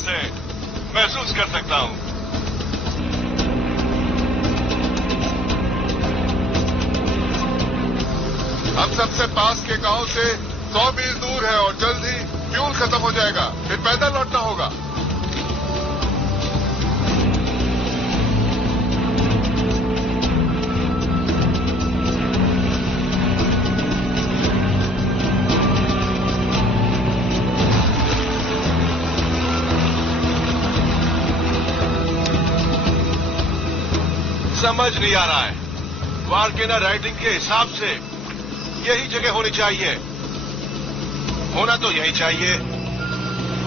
से महसूस कर सकता हूं। हम सबसे पास के गांव से 100 मील दूर है और जल्द ही फ्यूल खत्म हो जाएगा, फिर पैदल लौटना होगा। समझ नहीं आ रहा है। वार्केना राइटिंग के हिसाब से यही जगह होनी चाहिए। होना तो यही चाहिए।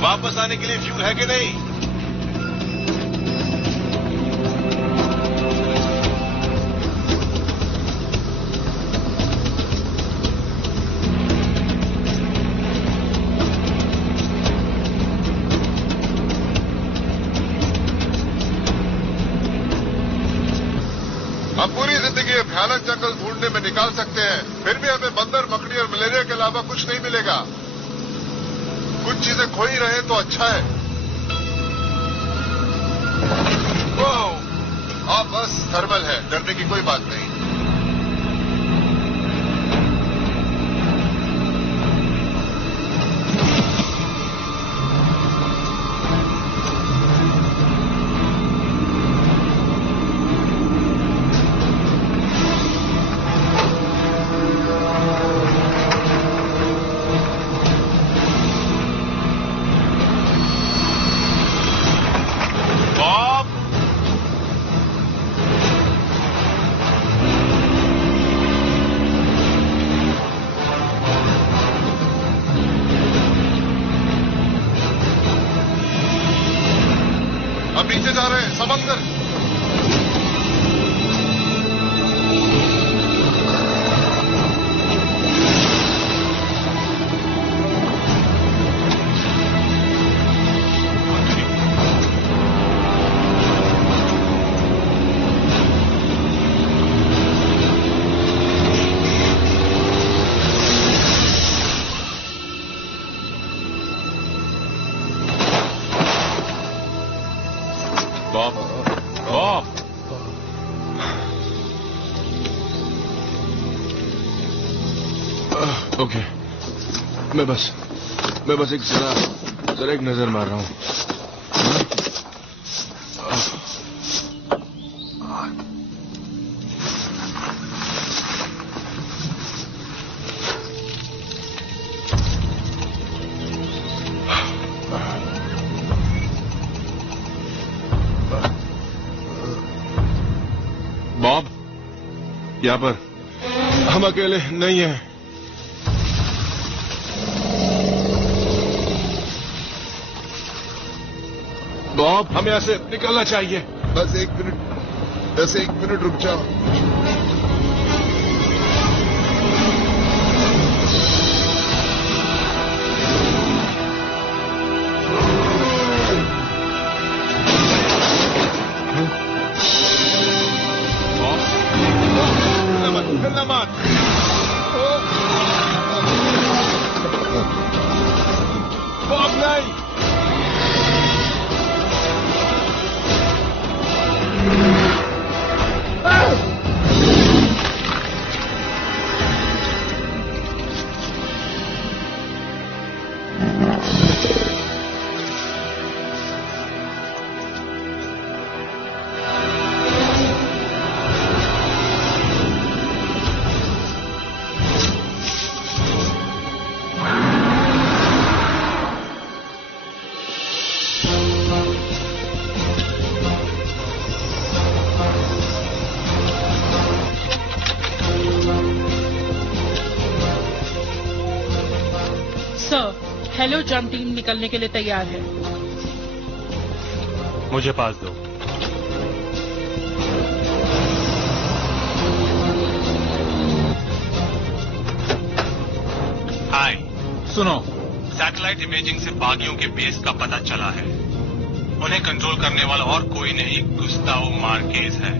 वापस आने के लिए फ्यूल है कि नहीं? हम पूरी जिंदगी ये भयानक जंगल ढूंढने में निकाल सकते हैं, फिर भी हमें बंदर, मकड़ी और मलेरिया के अलावा कुछ नहीं मिलेगा। कुछ चीजें खो ही रहे तो अच्छा है। ओह, बस थर्मल है, डरने की कोई बात नहीं। हम नीचे जा रहे हैं, समंदर। ओके, मैं बस एक जरा एक नजर मार रहा हूँ। बॉब, यहाँ पर हम अकेले नहीं हैं। बॉब, हमें यहाँ से निकलना चाहिए। बस एक मिनट रुक जाओ। बॉब नहीं। हेलो जंप टीम निकलने के लिए तैयार है। मुझे पास दो। हाय, सुनो, सैटेलाइट इमेजिंग से बागियों के बेस का पता चला है। उन्हें कंट्रोल करने वाला और कोई नहीं, गुस्ताओ मार्केज है।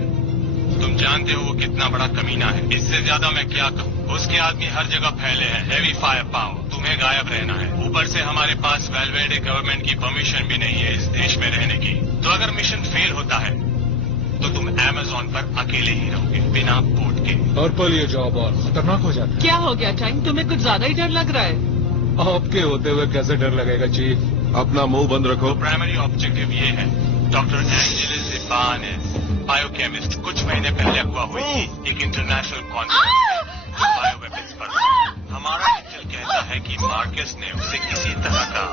तुम जानते हो वो कितना बड़ा कमीना है। इससे ज्यादा मैं क्या कहूँ। उसके आदमी हर जगह फैले हैं, हेवी फायर पावर। तुम्हें गायब रहना है। ऊपर से हमारे पास वेलवेडे गवर्नमेंट की परमिशन भी नहीं है इस देश में रहने की। तो अगर मिशन फेल होता है तो तुम अमेज़न पर अकेले ही रहोगे बिना बोट के। और पल ये जॉब और खतरनाक हो जाता क्या हो गया टाइम? तुम्हें कुछ ज्यादा ही डर लग रहा है। है। आपके होते हुए कैसे डर लगेगा चीफ? अपना मुंह बंद रखो। प्राइमरी ऑब्जेक्टिव ये है। डॉक्टर एंजेलिस इबानेस बायोकेमिस्ट कुछ महीने पहले अगवा हुई थी एक इंटरनेशनल कॉन्फ्रेंस बायो वेपन्स पर। हमारा इंटेल कहता है कि मार्केस ने उसे किसी तरह का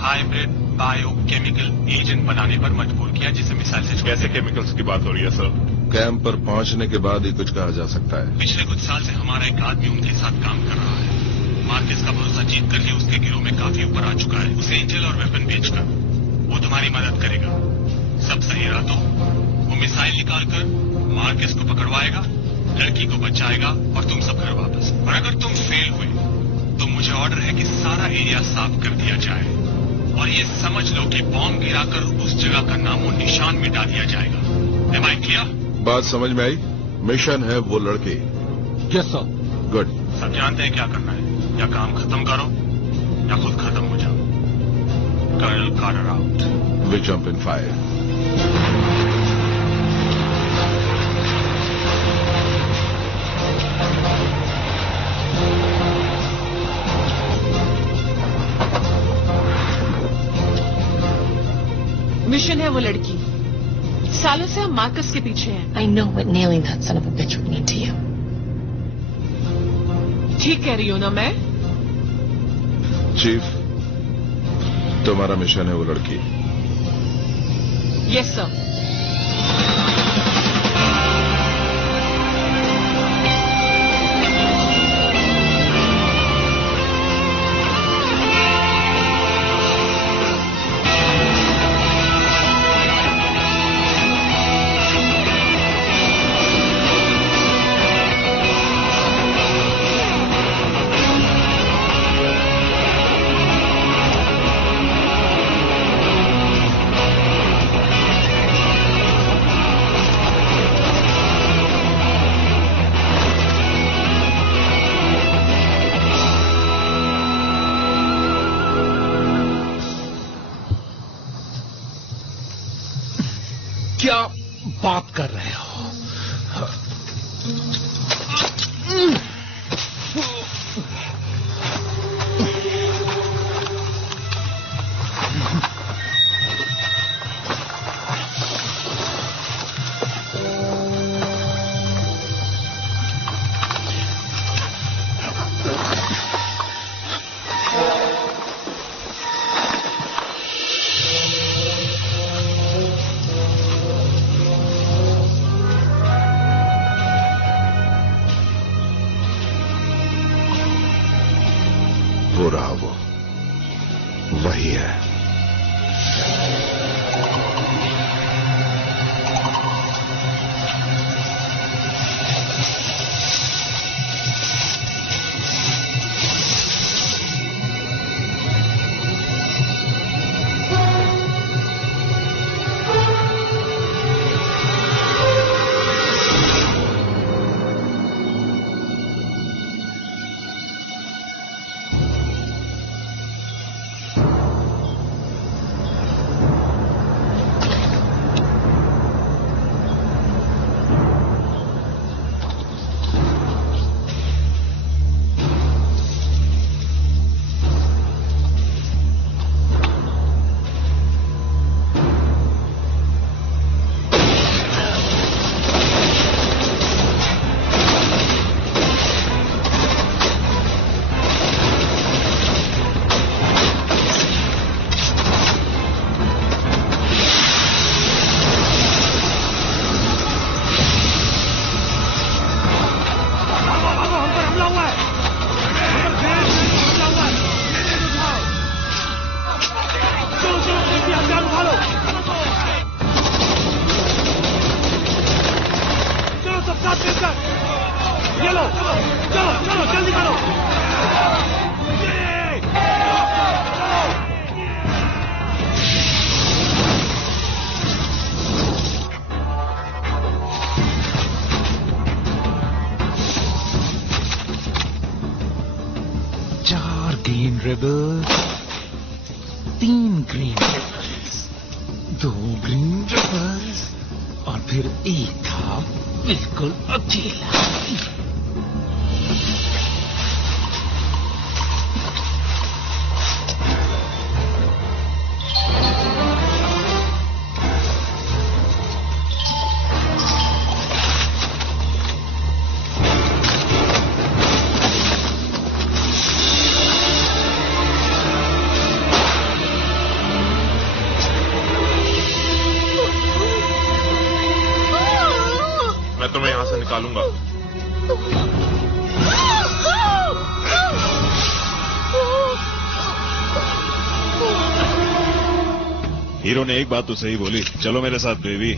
हाइब्रिड बायोकेमिकल एजेंट बनाने पर मजबूर किया जिसे मिसाइल से। कैसे केमिकल्स की बात हो रही है सर? कैंप पर पहुंचने के बाद ही कुछ कहा जा सकता है। पिछले कुछ साल से हमारा एक आदमी उनके साथ काम कर रहा है। मार्केस का भरोसा जीत कर ही उसके गिरोह में काफी ऊपर आ चुका है। उसे इंटेल और वेपन बेचकर वो तुम्हारी मदद करेगा। सब सही रहा तो वो मिसाइल निकालकर मार्केस को पकड़वाएगा, लड़की को बचाएगा और तुम सब घर वापस। और अगर तुम फेल हुए तो मुझे ऑर्डर है कि सारा एरिया साफ कर दिया जाए और ये समझ लो कि बॉम्ब गिराकर उस जगह का नामो निशान मिटा दिया जाएगा। Am I clear? बात समझ में आई? मिशन है वो लड़की। Yes sir. गुड। सब जानते हैं क्या करना है। या काम खत्म करो या खुद खत्म हो जाओ। Colonel Carter out. We jump in fire. Mission है वो लड़की। सालों से हम मार्कस के पीछे हैं। I know what nailing that son of a bitch would mean to you. ठीक कह रही हूं ना मैं? चीफ, तुम्हारा मिशन है वो लड़की। Yes sir. क्या बात कर रहे हो? वो रहा वो, वही है। Brother, 3 green reverse, 2 green reverse और फिर एक था बिल्कुल अकेला। मैं तुम्हें यहां से निकालूंगा। हीरो ने एक बात तो सही बोली, चलो मेरे साथ बेबी।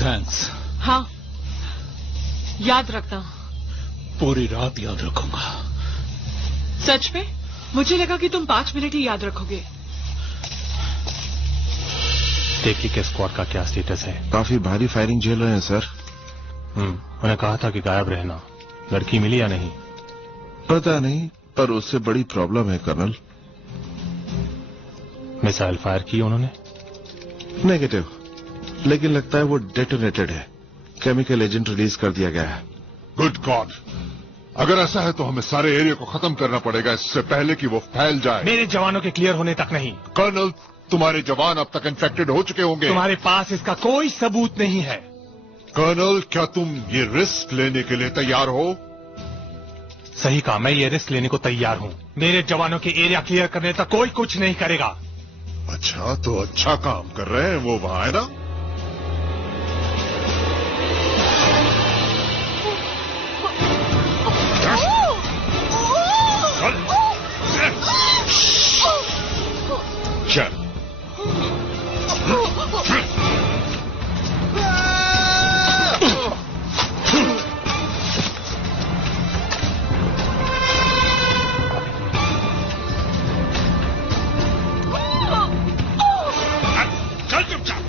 थैंक्स। हाँ, याद रखना। पूरी रात याद रखूंगा। सच में? मुझे लगा कि तुम 5 मिनट ही याद रखोगे। देखिए कि स्क्वाड का क्या स्टेटस है। काफी भारी फायरिंग झेल रहे हैं सर। उन्हें कहा था कि गायब रहना। लड़की मिली या नहीं? पता नहीं, पर उससे बड़ी प्रॉब्लम है कर्नल। मिसाइल फायर की उन्होंने? नेगेटिव, लेकिन लगता है वो डेटोनेटेड है। केमिकल एजेंट रिलीज कर दिया गया है। गुड गॉड, अगर ऐसा है तो हमें सारे एरिया को खत्म करना पड़ेगा इससे पहले कि वो फैल जाए। मेरे जवानों के क्लियर होने तक नहीं। कर्नल, तुम्हारे जवान अब तक इन्फेक्टेड हो चुके होंगे। तुम्हारे पास इसका कोई सबूत नहीं है। कर्नल, क्या तुम ये रिस्क लेने के लिए तैयार हो? सही कहा, मैं ये रिस्क लेने को तैयार हूँ। मेरे जवानों के एरिया क्लियर करने तक कोई कुछ नहीं करेगा। अच्छा, तो अच्छा काम कर रहे हैं वो वहां, है ना? चल। चल चुपचाप।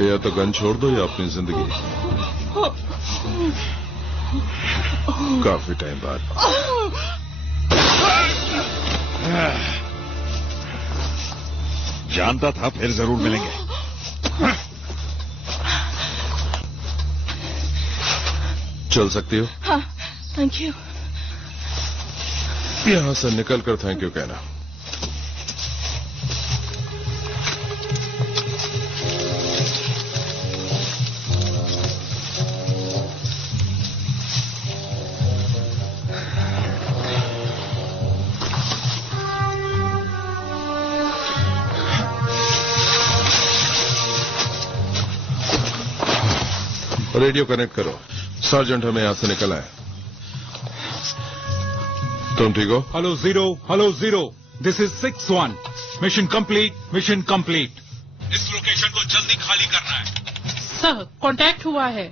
या तो गन छोड़ दो या अपनी जिंदगी। काफी टाइम बाद। जानता था फिर जरूर मिलेंगे। चल सकती हो? हाँ, थैंक यू। यहां से निकलकर थैंक यू कहना। रेडियो कनेक्ट करो। सर्जेंट हमें यहां से निकला है। तुम ठीक हो? Hello zero, this is 6-1। Mission complete. इस लोकेशन को जल्दी खाली करना है। सर, कांटेक्ट हुआ है।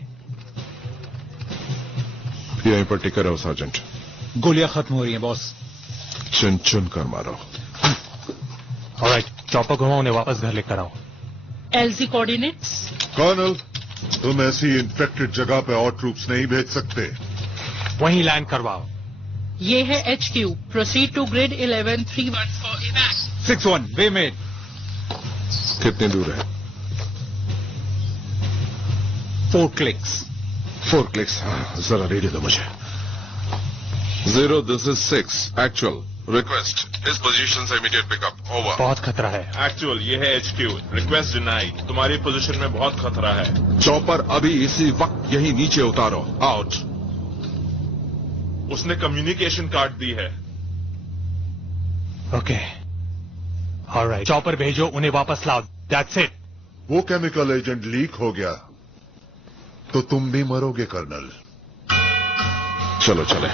यहीं पर टिका रहो सर्जेंट। गोलियां खत्म हो रही हैं बॉस। चुन चुन कर मारो। ऑलराइट, चॉपर घुमाओ, उन्हें वापस घर लेकर आओ। LG coordinates. कर्नल, तुम ऐसी इन्फेक्टेड जगह पे और ट्रूप्स नहीं भेज सकते। वहीं लैंड करवाओ। ये है HQ. Proceed to grid 1131 for evac. 6-1, way made. कितनी दूर है? 4 clicks. 4 clicks. हाँ, जरा रेडियो दो मुझे. 0, this is 6. Actual. Request. इस पोजीशन से इमीडिएट पिकअप. ओवर. बहुत खतरा है. एक्चुअल ये है HQ. Request denied. तुम्हारी पोजीशन में बहुत खतरा है. चॉपर अभी इसी वक्त यही नीचे उतारो. आउट. उसने कम्युनिकेशन कार्ड दी है. ओके. ऑलराइट. चॉपर भेजो, उन्हें वापस लाओ. That's it. वो केमिकल एजेंट लीक हो गया तो तुम भी मरोगे कर्नल. चलो चले.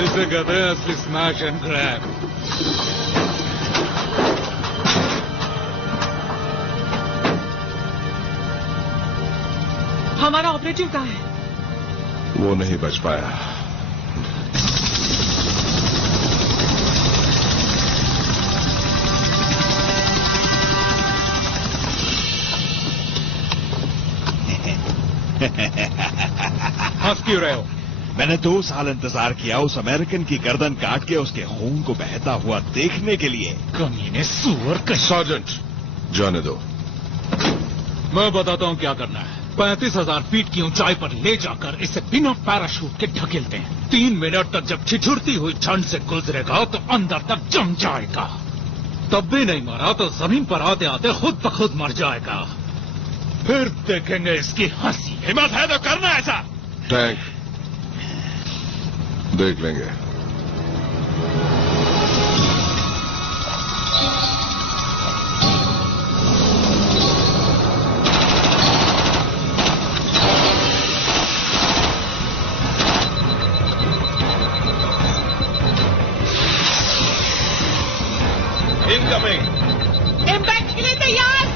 इसे कहते हैं असली स्मैश एंड ग्रैब. हमारा ऑपरेटिव कहाँ है? वो नहीं बच पाया. हंस क्यों रहे हो? मैंने 2 साल इंतजार किया उस अमेरिकन की गर्दन काट के उसके खून को बहता हुआ देखने के लिए. कमीने सुअर का. सार्जेंट, जाने दो. मैं बताता हूँ क्या करना है. 35,000 फीट की ऊंचाई पर ले जाकर इसे बिना पैराशूट के ढकेलते हैं. 3 मिनट तक जब ठिठुरती हुई ठंड से गुजरेगा तो अंदर तक जम जाएगा. तब भी नहीं मरा तो जमीन पर आते आते खुद ब खुद मर जाएगा. फिर देखेंगे इसकी हंसी. हिम्मत है तो करना ऐसा. टैंक देख लेंगे. इनकमिंग. इम्पैक्ट के लिए तैयार.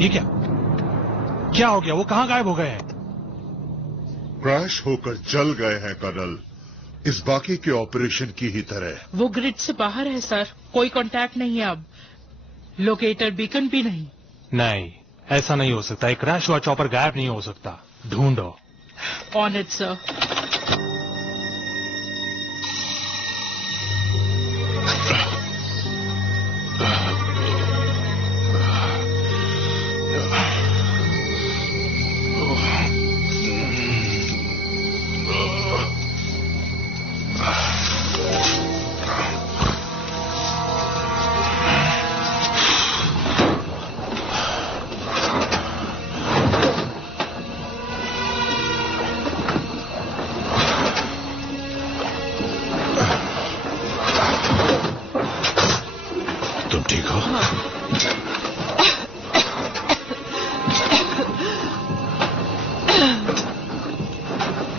ये क्या हो गया? वो कहाँ गायब हो गए हैं? क्रैश होकर जल गए हैं कर्नल. इस बाकी के ऑपरेशन की ही तरह. वो ग्रिड से बाहर है सर. कोई कांटेक्ट नहीं है अब. लोकेटर बीकन भी नहीं. नहीं, ऐसा नहीं हो सकता. एक क्रैश हुआ चॉपर गायब नहीं हो सकता. ढूंढो. On it sir.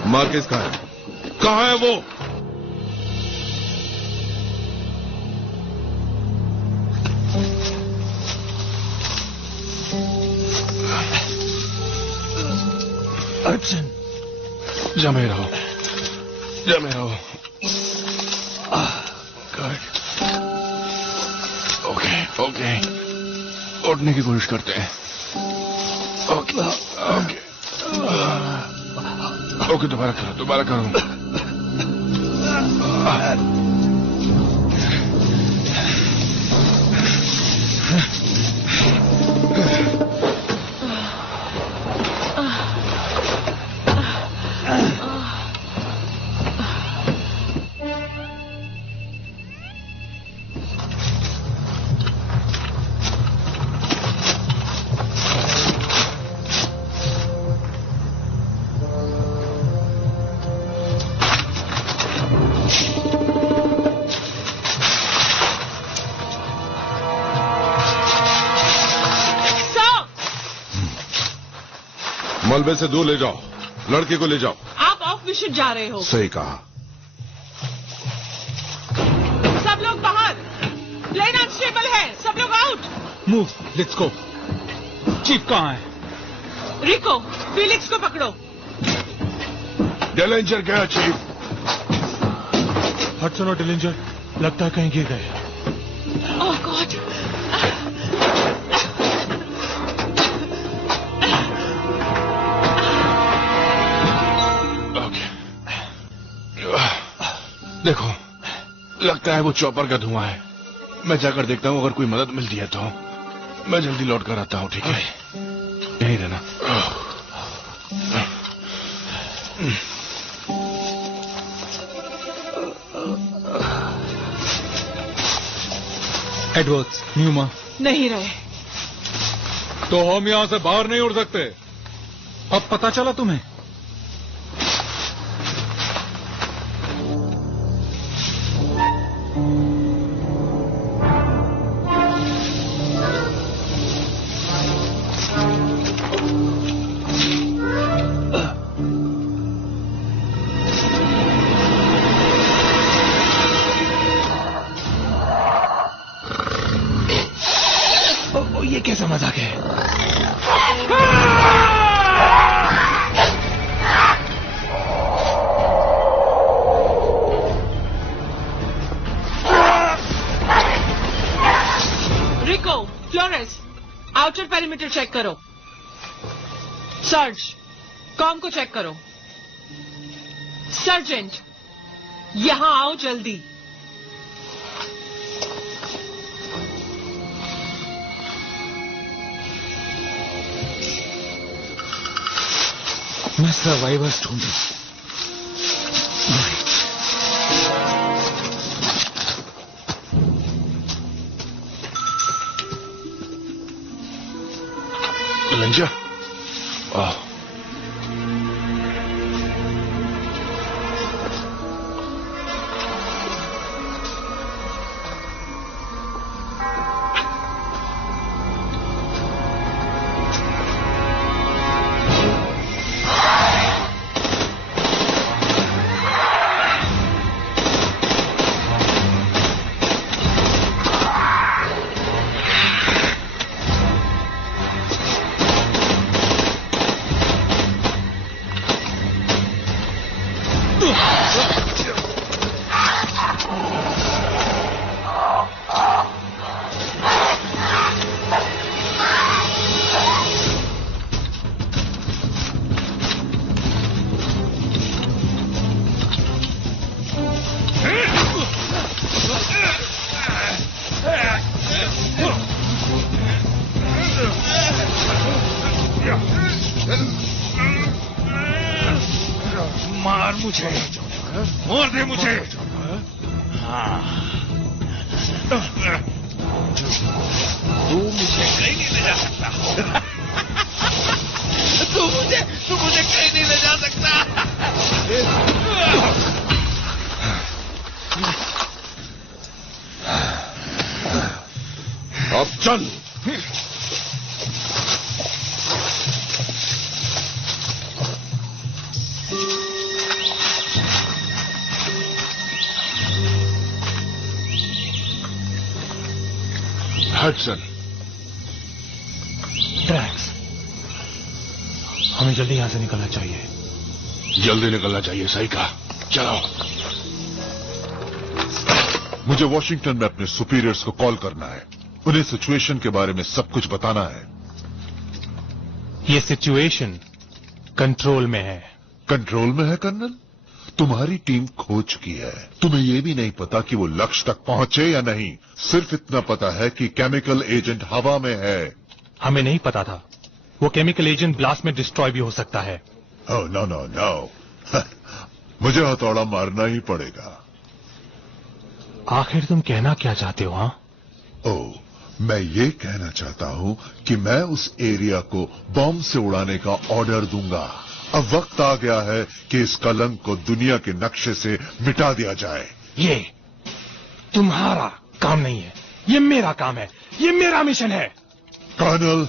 मार्केस कहाँ है? कहाँ है वो? अर्जुन, जमे रहो, जमे रहो। गुड। ओके, ओके, उठने की कोशिश करते हैं। ओके, ओके, ओके, दोबारा करो, दोबारा करो। मलबे से दूर ले जाओ, लड़के को ले जाओ। आप ऑफ मिशन जा रहे हो। सही कहा। सब लोग बाहर, प्लेन अनस्टेबल है, सब लोग out. Move, let's go. Chief कहाँ है? रिको, फीलिक्स को पकड़ो। डेलेंजर गया चीफ। हडसन और डेलेंजर लगता है कहीं गिर गए। ओह गॉड। देखो, लगता है वो चॉपर का धुआं है। मैं जाकर देखता हूँ, अगर कोई मदद मिलती है तो मैं जल्दी लौट कर आता हूँ, ठीक है? यहीं रहना। एडवर्ड्स, न्यूमा नहीं रहे। तो हम यहां से बाहर नहीं उड़ सकते। अब पता चला तुम्हें? ये कैसा मजाक है? रिको, फ्लोरेंस, आउटर पेरीमीटर चेक करो। सर्ज, कॉम को चेक करो। सर्जेंट, यहां आओ जल्दी। मैं सर्वाइवर्स ढूंढूं। डेलेंजर, मार मुझे, मार दे मुझे। हाँ, तू मुझे कहीं नहीं ले जा सकता। तू मुझे कहीं नहीं ले जा सकता। अब चल। हडसन, ट्रैक्स, हमें जल्दी यहां से निकलना चाहिए। जल्दी निकलना चाहिए, सही कहा। चलो। मुझे वॉशिंगटन में अपने सुपीरियर्स को कॉल करना है। उन्हें सिचुएशन के बारे में सब कुछ बताना है। ये सिचुएशन कंट्रोल में है। कंट्रोल में है कर्नल? तुम्हारी टीम खो चुकी है। तुम्हें यह भी नहीं पता कि वो लक्ष्य तक पहुंचे या नहीं। सिर्फ इतना पता है कि केमिकल एजेंट हवा में है। हमें नहीं पता था वो केमिकल एजेंट ब्लास्ट में डिस्ट्रॉय भी हो सकता है। ओह नो नो नो, मुझे हथौड़ा मारना ही पड़ेगा। आखिर तुम कहना क्या चाहते हो? हाँ, ओह, मैं ये कहना चाहता हूं कि मैं उस एरिया को बॉम्ब से उड़ाने का ऑर्डर दूंगा। अब वक्त आ गया है कि इस कलंक को दुनिया के नक्शे से मिटा दिया जाए। ये तुम्हारा काम नहीं है, ये मेरा काम है, ये मेरा मिशन है। कर्नल,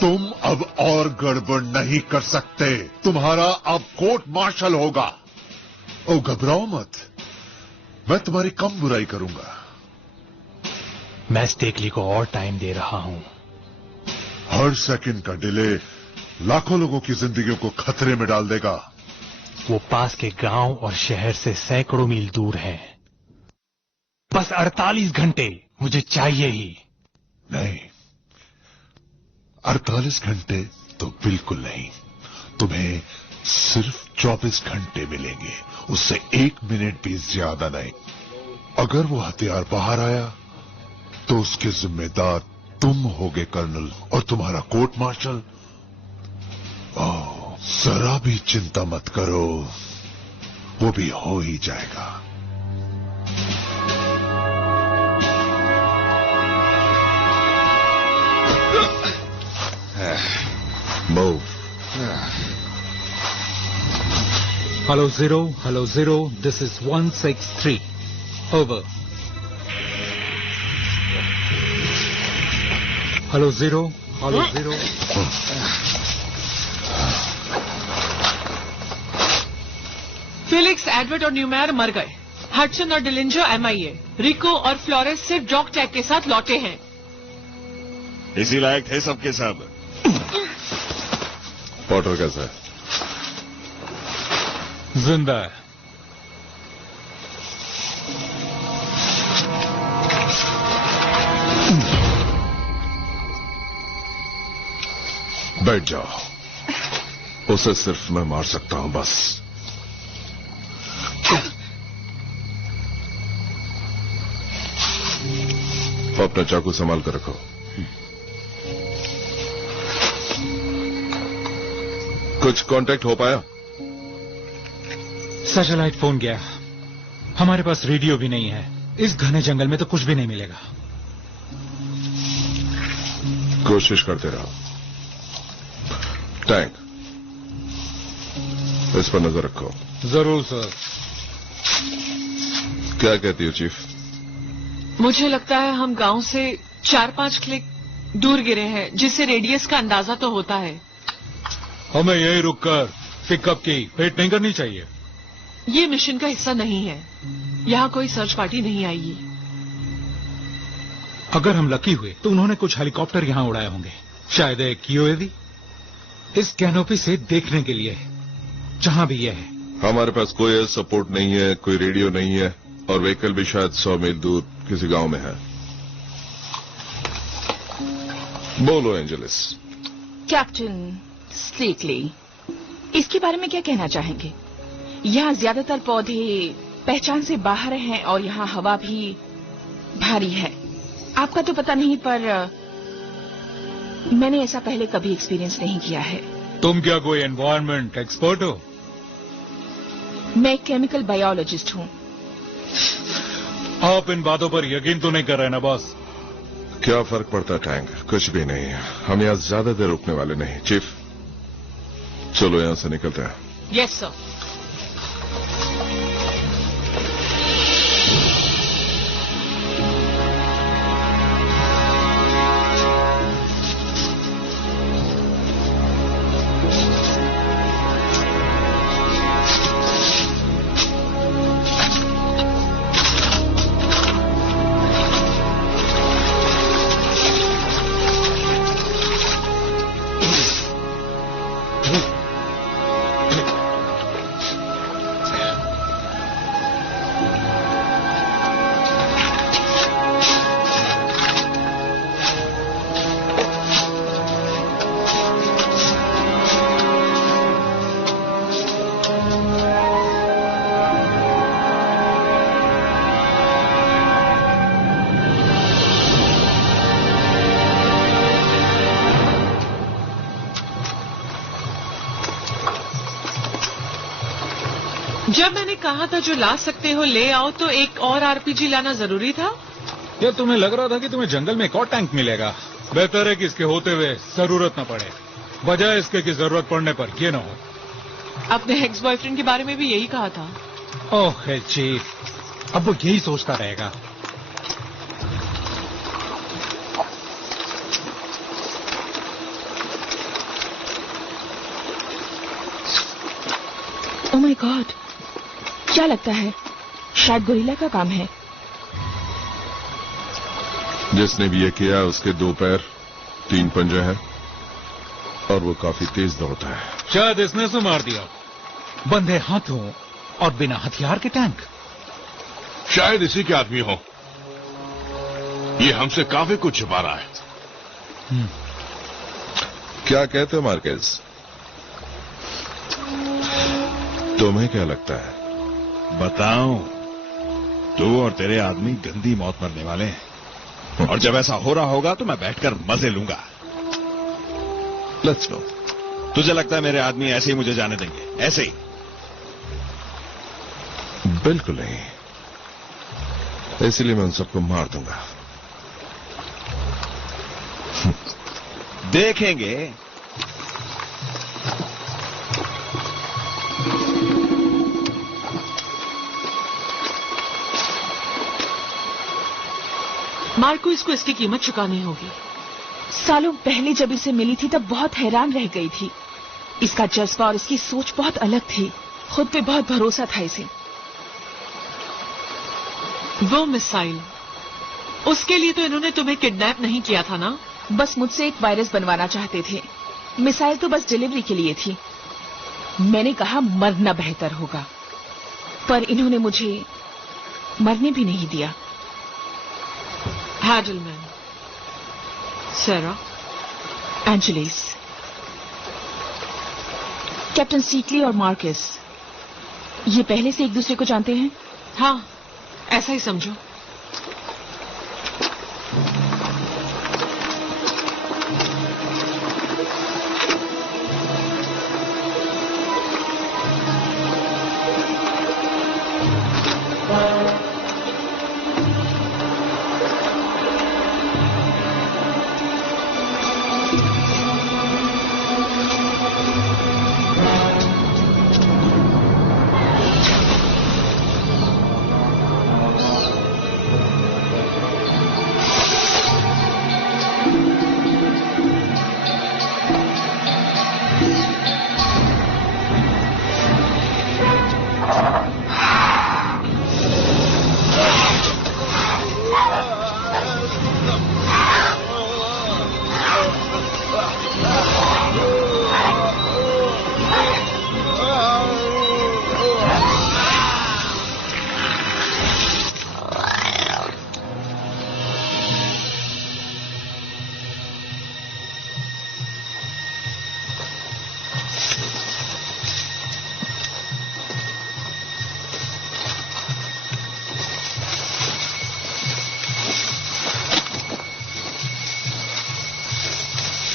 तुम अब और गड़बड़ नहीं कर सकते। तुम्हारा अब कोर्ट मार्शल होगा। ओ घबराओ मत, मैं तुम्हारी कम बुराई करूंगा। मैं स्टेकली को और टाइम दे रहा हूं। हर सेकंड का डिले लाखों लोगों की जिंदगियों को खतरे में डाल देगा। वो पास के गांव और शहर से सैकड़ों मील दूर है। बस 48 घंटे मुझे चाहिए ही। नहीं, 48 घंटे तो बिल्कुल नहीं। तुम्हें सिर्फ 24 घंटे मिलेंगे, उससे 1 मिनट भी ज्यादा नहीं। अगर वो हथियार बाहर आया तो उसके जिम्मेदार तुम होगे कर्नल, और तुम्हारा कोर्ट मार्शल। ओह, जरा भी चिंता मत करो, वो भी हो ही जाएगा। Move. Hello zero, this is 163. Over. Hello zero. Felix, Edward और न्यूमेर मर गए। हडसन और डिलिंजर MIA। रिको और फ्लोरेस सिर्फ डॉग टैग के साथ लौटे हैं। इसी लायक थे सबके सब। पॉटर कैसा है? जिंदा है। बैठ जाओ, उसे सिर्फ मैं मार सकता हूं बस। अपना चाकू संभाल कर रखो। कुछ कांटेक्ट हो पाया? सैटेलाइट फोन गया। हमारे पास रेडियो भी नहीं है। इस घने जंगल में तो कुछ भी नहीं मिलेगा। कोशिश करते रहो। टैंक, इस पर नजर रखो। जरूर सर। क्या कहती हो चीफ? मुझे लगता है हम गांव से 4-5 क्लिक दूर गिरे हैं, जिससे रेडियस का अंदाजा तो होता है। हमें यही रुककर पिकअप की वेट नहीं करनी चाहिए। ये मिशन का हिस्सा नहीं है। यहाँ कोई सर्च पार्टी नहीं आएगी। अगर हम लकी हुए तो उन्होंने कुछ हेलीकॉप्टर यहाँ उड़ाए होंगे, शायद एक UAV। इस कैनोपी से देखने के लिए जहां भी यह है। हमारे पास कोई एयर सपोर्ट नहीं है, कोई रेडियो नहीं है, और व्हीकल भी शायद 100 मील दूर किसी गांव में है। बोलो एंजेलिस। कैप्टन स्टेकली, इसके बारे में क्या कहना चाहेंगे? यहाँ ज्यादातर पौधे पहचान से बाहर हैं और यहाँ हवा भी भारी है। आपका तो पता नहीं, पर मैंने ऐसा पहले कभी एक्सपीरियंस नहीं किया है। तुम क्या कोई एनवायरनमेंट एक्सपर्ट हो? मैं एक केमिकल बायोलॉजिस्ट हूँ। आप इन बातों पर यकीन तो नहीं कर रहे ना बॉस? क्या फर्क पड़ता है टैंक? कुछ भी नहीं है। हम यहाँ ज्यादा देर रुकने वाले नहीं। चीफ, चलो यहाँ से निकलते हैं। Yes sir. जब मैंने कहा था जो ला सकते हो ले आओ, तो एक और आरपीजी लाना जरूरी था? या तुम्हें लग रहा था कि तुम्हें जंगल में एक और टैंक मिलेगा? बेहतर है कि इसके होते हुए जरूरत न पड़े, बजाय इसके की जरूरत पड़ने पर ये न हो। अपने एक्स बॉयफ्रेंड के बारे में भी यही कहा था। ओह जी, अब वो यही सोचता रहेगा। ओह माय गॉड, क्या लगता है? शायद गोरिल्ला का काम है। जिसने भी ये किया उसके 2 पैर 3 पंजे हैं और वो काफी तेज दौड़ता है। शायद इसने उसे मार दिया। बंधे हाथों और बिना हथियार के टैंक। शायद इसी के आदमी हो। ये हमसे काफी कुछ छुपा रहा है। क्या कहते हो मार्केज? तुम्हें क्या लगता है? बताऊं, तू और तेरे आदमी गंदी मौत मरने वाले हैं, और जब ऐसा हो रहा होगा तो मैं बैठकर मजे लूंगा। Let's go. तुझे लगता है मेरे आदमी ऐसे ही मुझे जाने देंगे? ऐसे ही? बिल्कुल नहीं, इसलिए मैं उन सबको मार दूंगा। देखेंगे। मार्को, इसको इसकी कीमत चुकानी होगी। सालों पहले जब इसे मिली थी तब बहुत हैरान रह गई थी। इसका जज्बा और इसकी सोच बहुत अलग थी। खुद पे बहुत भरोसा था इसे। वो मिसाइल, उसके लिए तो इन्होंने तुम्हें किडनैप नहीं किया था ना? बस मुझसे एक वायरस बनवाना चाहते थे। मिसाइल तो बस डिलीवरी के लिए थी। मैंने कहा मरना बेहतर होगा, पर इन्होंने मुझे मरने भी नहीं दिया। हैडलमैन, सारा, एंजेलिस, कैप्टन सीकली और मार्कस, ये पहले से एक दूसरे को जानते हैं? हाँ, ऐसा ही समझो।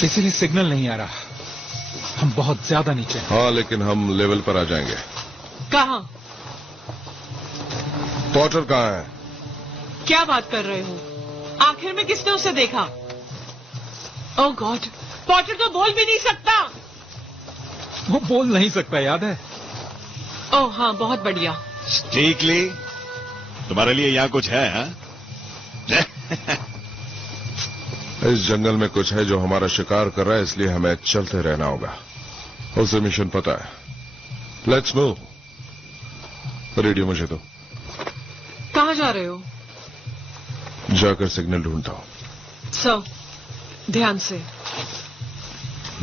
इसीलिए सिग्नल नहीं आ रहा। हम बहुत ज्यादा नीचे हैं। हाँ, लेकिन हम लेवल पर आ जाएंगे। कहाँ? पॉटर कहाँ है? क्या बात कर रहे हो? आखिर में किसने उसे देखा? ओह गॉड, पॉटर तो बोल भी नहीं सकता। वो बोल नहीं सकता, याद है? ओह हाँ, बहुत बढ़िया। स्टीकली, तुम्हारे लिए यहाँ कुछ है? हाँ? इस जंगल में कुछ है जो हमारा शिकार कर रहा है, इसलिए हमें चलते रहना होगा। उसे मिशन पता है। Let's move. रेडियो मुझे दो। कहाँ जा रहे हो? जाकर सिग्नल ढूंढता हूं। सो, ध्यान से।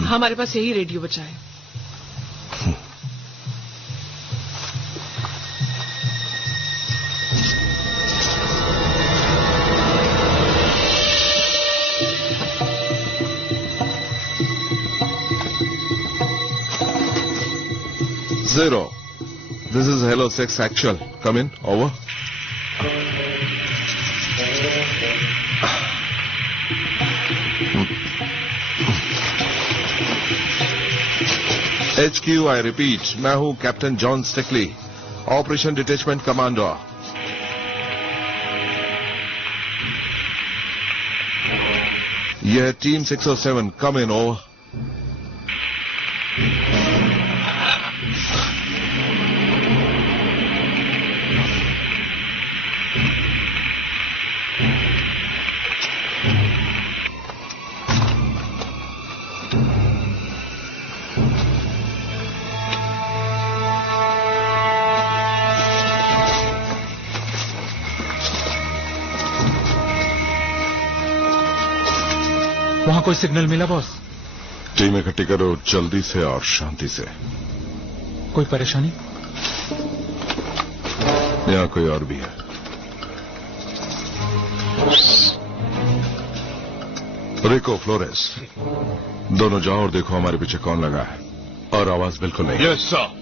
हमारे पास यही रेडियो बचा है। Zero. This is Hello 6 Actual. Come in. Over. HQ, I repeat. मैं हूं captain John Stickley. Operation detachment commando. यह टीम 607 कम इन ओवर। वहां कोई सिग्नल मिला बॉस? टीम इकट्ठी करो जल्दी से और शांति से। कोई परेशानी? यहां कोई और भी है। रिको, फ्लोरेस, दोनों जाओ और देखो हमारे पीछे कौन लगा है। और आवाज बिल्कुल नहीं। Yes sir.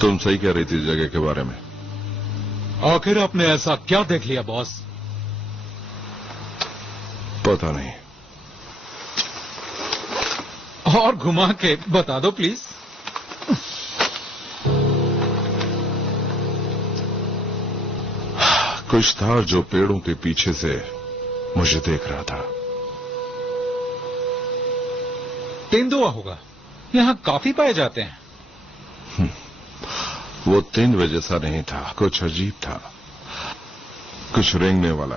तुम सही कह रही थी इस जगह के बारे में। आखिर आपने ऐसा क्या देख लिया बॉस? पता नहीं। और घुमा के बता दो प्लीज। कुछ था जो पेड़ों के पीछे से मुझे देख रहा था। तेंदुआ होगा, यहां काफी पाए जाते हैं। वो तेंदुए जैसा नहीं था, कुछ अजीब था, कुछ रेंगने वाला।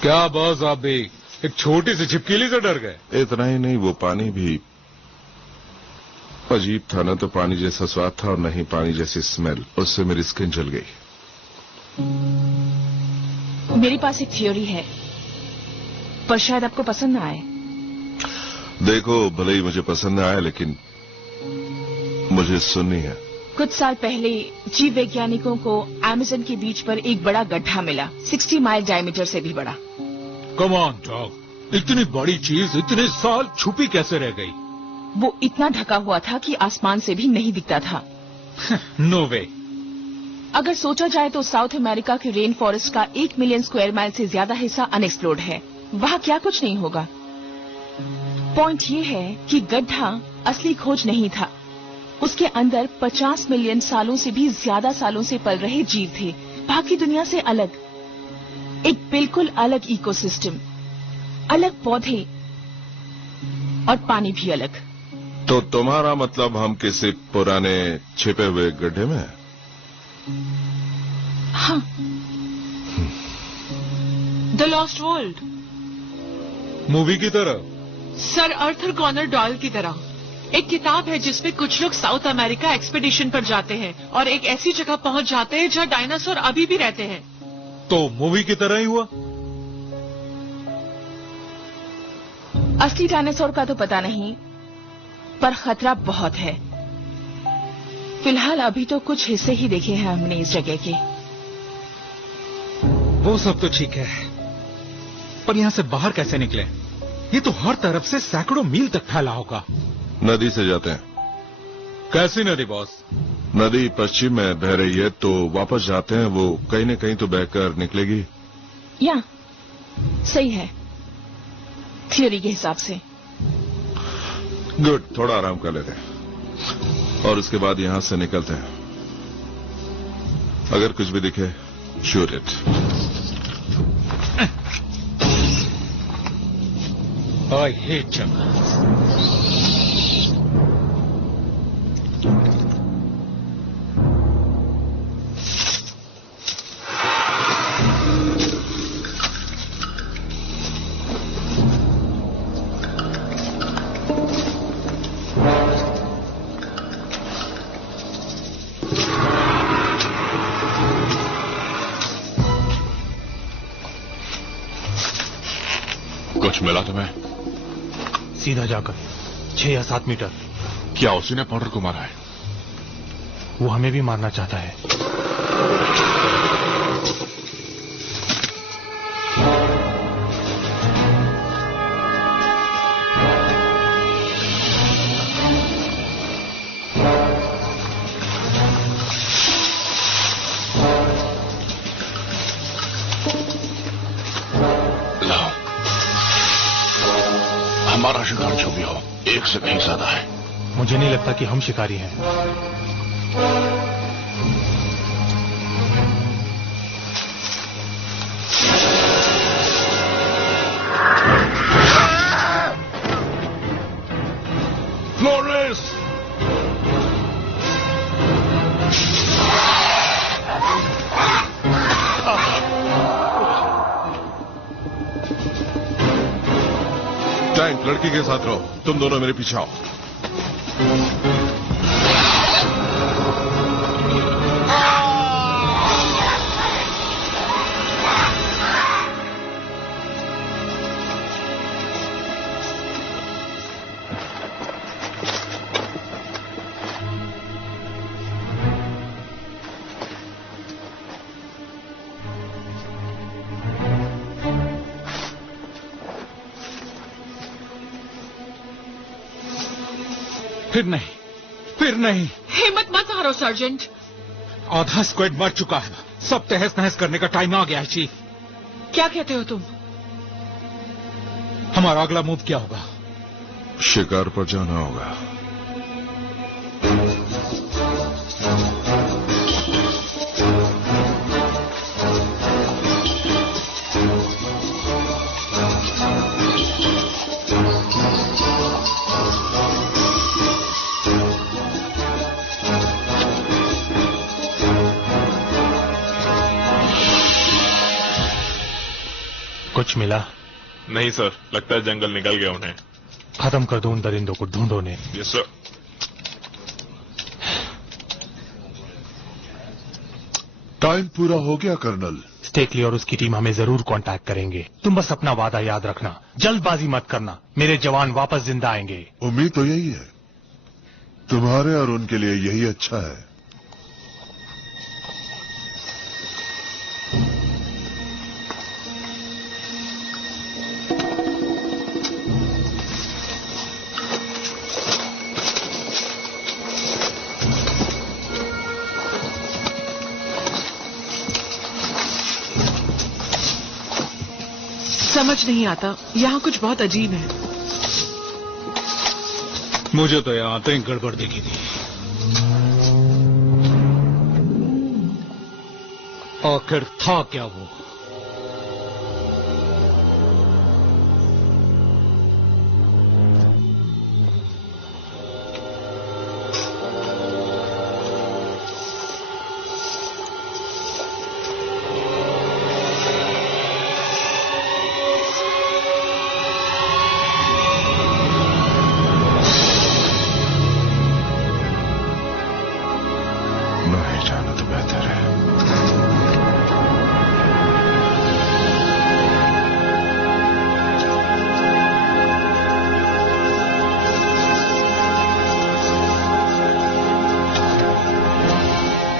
क्या बॉस, आप भी एक छोटी सी छिपकली से डर गए? इतना ही नहीं, वो पानी भी अजीब था। न तो पानी जैसा स्वाद था और न ही पानी जैसी स्मेल। उससे मेरी स्किन जल गई। मेरे पास एक थ्योरी है, पर शायद आपको पसंद ना आए। देखो, भले ही मुझे पसंद न आए, लेकिन मुझे सुननी है। कुछ साल पहले जीव वैज्ञानिकों को अमेज़न के बीच पर एक बड़ा गड्ढा मिला, 60 माइल डायमीटर से भी बड़ा। कम ऑन डॉग, इतनी बड़ी चीज इतने साल छुपी कैसे रह गई? वो इतना ढका हुआ था कि आसमान से भी नहीं दिखता था। नो वे। अगर सोचा जाए तो साउथ अमेरिका के रेन फॉरेस्ट का 1 मिलियन स्क्वायर माइल से ज्यादा हिस्सा अनएक्सप्लोर्ड है। वहां क्या कुछ नहीं होगा। पॉइंट ये है कि गड्ढा असली खोज नहीं था। उसके अंदर 50 मिलियन सालों से भी ज्यादा सालों से पल रहे जीव थे, बाकी दुनिया से अलग। एक बिल्कुल अलग इकोसिस्टम, अलग पौधे और पानी भी अलग। तो तुम्हारा मतलब हम किसी पुराने छिपे हुए गड्ढे में हैं? हाँ। द लॉस्ट वर्ल्ड, मूवी की तरह? सर अर्थर कॉनर डॉयल की तरह। एक किताब है जिसमें कुछ लोग साउथ अमेरिका एक्सपीडिशन पर जाते हैं और एक ऐसी जगह पहुंच जाते हैं जहां डायनासोर अभी भी रहते हैं। तो मूवी की तरह ही हुआ? असली डायनासोर का तो पता नहीं, पर खतरा बहुत है। फिलहाल अभी तो कुछ हिस्से ही देखे हैं हमने इस जगह के। वो सब तो ठीक है, पर यहां से बाहर कैसे निकले? ये तो हर तरफ से सैकड़ों मील तक फैला होगा। नदी से जाते हैं। कैसी नदी बॉस? नदी पश्चिम में बह रही है, तो वापस जाते हैं। वो कहीं न कहीं तो बहकर निकलेगी। या सही है, थ्योरी के हिसाब से। गुड, थोड़ा आराम कर लेते हैं और उसके बाद यहां से निकलते हैं। अगर कुछ भी दिखे, shoot it. I hate jungles. कुछ मिला तुम्हें? सीधा जाकर 6 या 7 मीटर। क्या उसी ने पॉटर को मारा है? वो हमें भी मारना चाहता है। हमारा शिकार जो भी हो, एक से कहीं ज्यादा है। मुझे नहीं लगता कि हम शिकारी हैं। फ्लोरेस! टैंक, लड़की के साथ रहो। तुम दोनों मेरे पीछे आओ। फिर नहीं। हिम्मत मत हारो सर्जेंट। आधा स्क्वाड मर चुका है। सब तहस नहस करने का टाइम आ गया है चीफ। क्या कहते हो तुम? हमारा अगला मूव क्या होगा? शिकार पर जाना होगा। कुछ मिला? नहीं सर, लगता है जंगल निकल गया उन्हें। खत्म कर दो उन दरिंदों को, ढूंढो ने। Yes sir. टाइम पूरा हो गया कर्नल। स्टेकली और उसकी टीम हमें जरूर कांटेक्ट करेंगे। तुम बस अपना वादा याद रखना, जल्दबाजी मत करना। मेरे जवान वापस जिंदा आएंगे। उम्मीद तो यही है। तुम्हारे और उनके लिए यही अच्छा है। समझ नहीं आता, यहाँ कुछ बहुत अजीब है। मुझे तो यहाँ आते ही गड़बड़ दिखी थी। आखिर था क्या वो?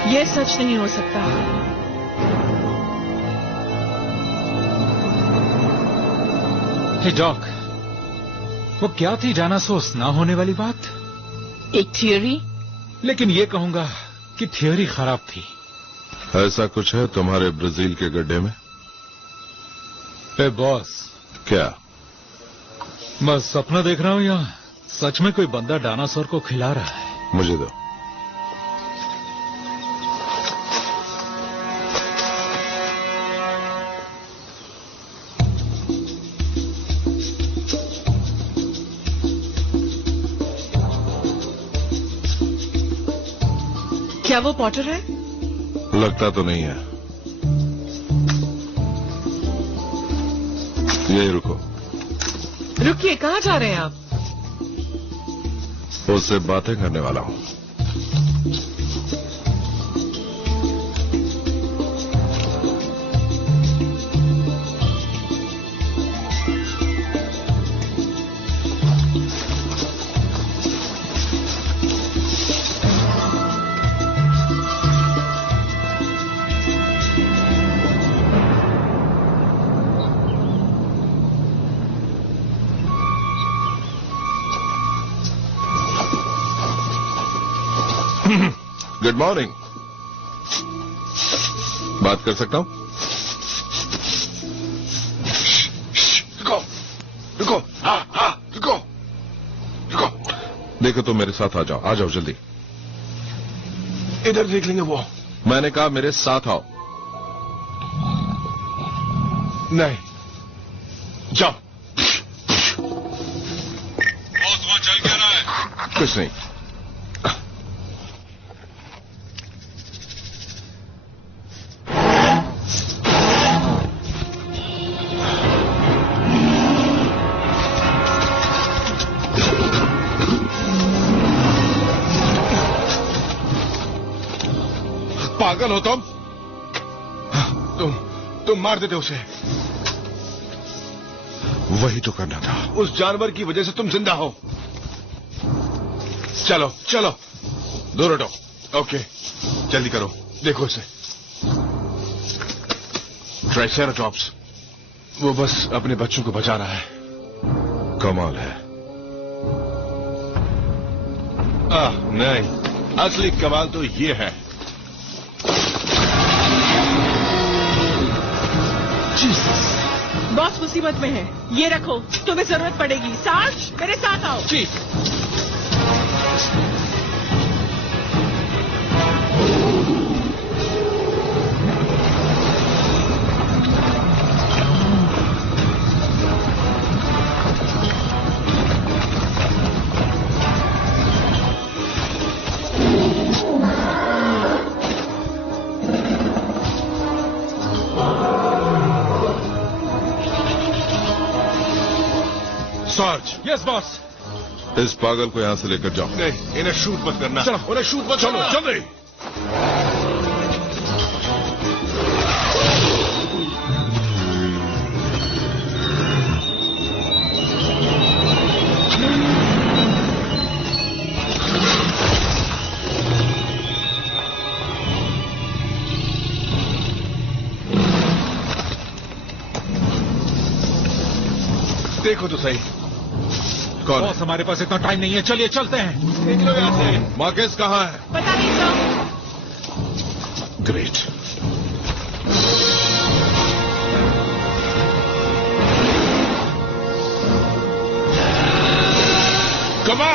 यह सच नहीं हो सकता। हे डॉक, वो क्या थी डायनासोर्स ना होने वाली बात? एक थियोरी। लेकिन ये कहूंगा कि थियोरी खराब थी। ऐसा कुछ है तुम्हारे ब्राजील के गड्ढे में? ए बॉस। क्या? मैं सपना देख रहा हूं यहाँ सच में कोई बंदा डायनासोर को खिला रहा है। मुझे दो। क्या वो पॉटर है? लगता तो नहीं है। यही रुको। रुकिए, कहाँ जा रहे हैं आप? उससे बातें करने वाला हूं। Good morning. बात कर सकता हूं? रुको रुको, हाँ हाँ रुको। देखो तुम मेरे साथ आ जाओ जल्दी। इधर देख लेंगे वो। मैंने कहा मेरे साथ आओ। नहीं, जाओ। वहां चल क्या रहा है? कुछ नहीं। पागल हो तुम मार देते उसे। वही तो करना था। उस जानवर की वजह से तुम जिंदा हो। चलो चलो, दूर हटो। ओके, जल्दी करो। देखो इसे, ट्राइसेराटॉप्स। वो बस अपने बच्चों को बचा रहा है। कमाल है। नहीं, असली कमाल तो ये है। बॉस मुसीबत में है, ये रखो, तुम्हें जरूरत पड़ेगी। सार्ज, मेरे साथ आओ। जी। सार्ज। Yes boss. इस पागल को यहां से लेकर जाओ। नहीं, इन्हें शूट मत करना। चलो, उन्हें शूट मत चलो करना। जल्दी। देखो तो सही। कौन? बॉस हमारे पास इतना टाइम नहीं है, चलिए चलते हैं। निकलो यहां से। मार्केस कहां है? पता नहीं सर। ग्रेट। Come on.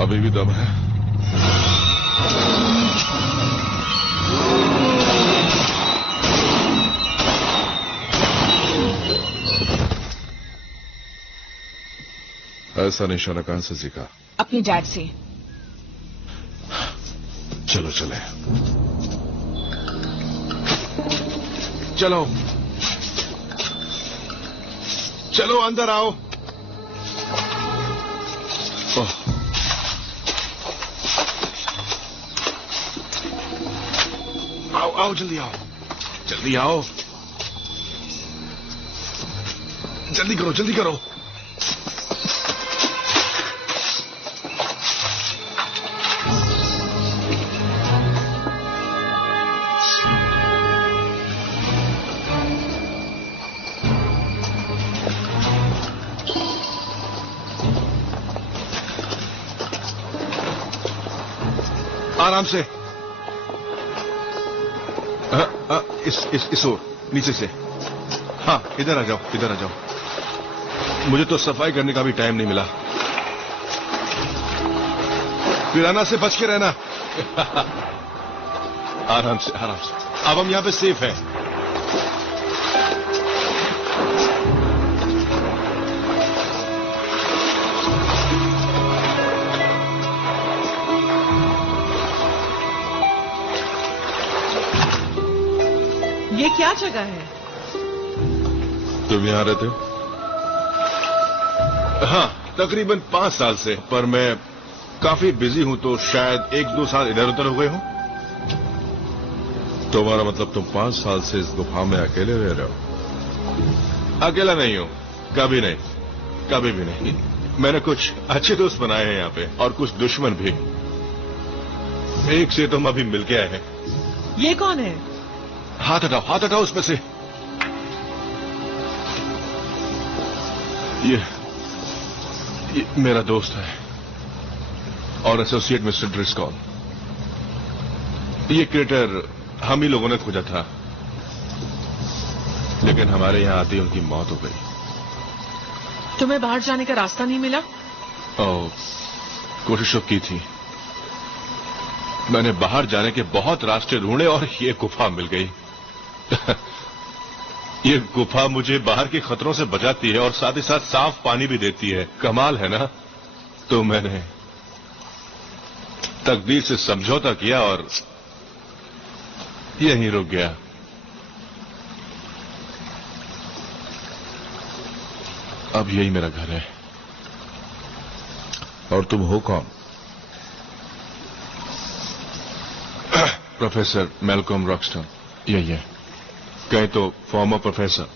अभी भी दम है। ऐसा निशाना कहां से सीखा? अपने डैड से। चलो चले। चलो चलो, अंदर आओ। ओह, आओ आओ, जल्दी आओ, जल्दी आओ, जल्दी करो, जल्दी करो। आराम से। इस ओर, नीचे से। हाँ, इधर आ जाओ, इधर आ जाओ। मुझे तो सफाई करने का भी टाइम नहीं मिला। पिराना से बच के रहना। आराम से, आराम से। अब हम यहां पे सेफ हैं। ये क्या जगह है? तुम यहां रहते हो? हाँ, तकरीबन 5 साल से, पर मैं काफी बिजी हूं तो शायद 1-2 साल इधर उधर हो गए हूं। तुम्हारा मतलब तुम 5 साल से इस गुफा में अकेले रह रहे हो? अकेला नहीं हूं, कभी नहीं, कभी भी नहीं। मैंने कुछ अच्छे दोस्त बनाए हैं यहाँ पे, और कुछ दुश्मन भी। एक से तुम अभी मिलके आए हैं। ये कौन है? हाथ हटाओ उसमें से। ये मेरा दोस्त है और एसोसिएट मिस्टर ड्रिस्कॉल। ये क्रेटर हम ही लोगों ने खोजा था, लेकिन हमारे यहां आते ही उनकी मौत हो गई। तुम्हें बाहर जाने का रास्ता नहीं मिला? कोशिश तो की थी। मैंने बाहर जाने के बहुत रास्ते ढूंढे और ये गुफा मिल गई। ये गुफा मुझे बाहर के खतरों से बचाती है और साथ ही साथ साफ पानी भी देती है। कमाल है ना? तो मैंने तकदीर से समझौता किया और यहीं रुक गया। अब यही मेरा घर है। और तुम हो कौन? Professor Malcolm Roxton. यही है। कहें तो former professor,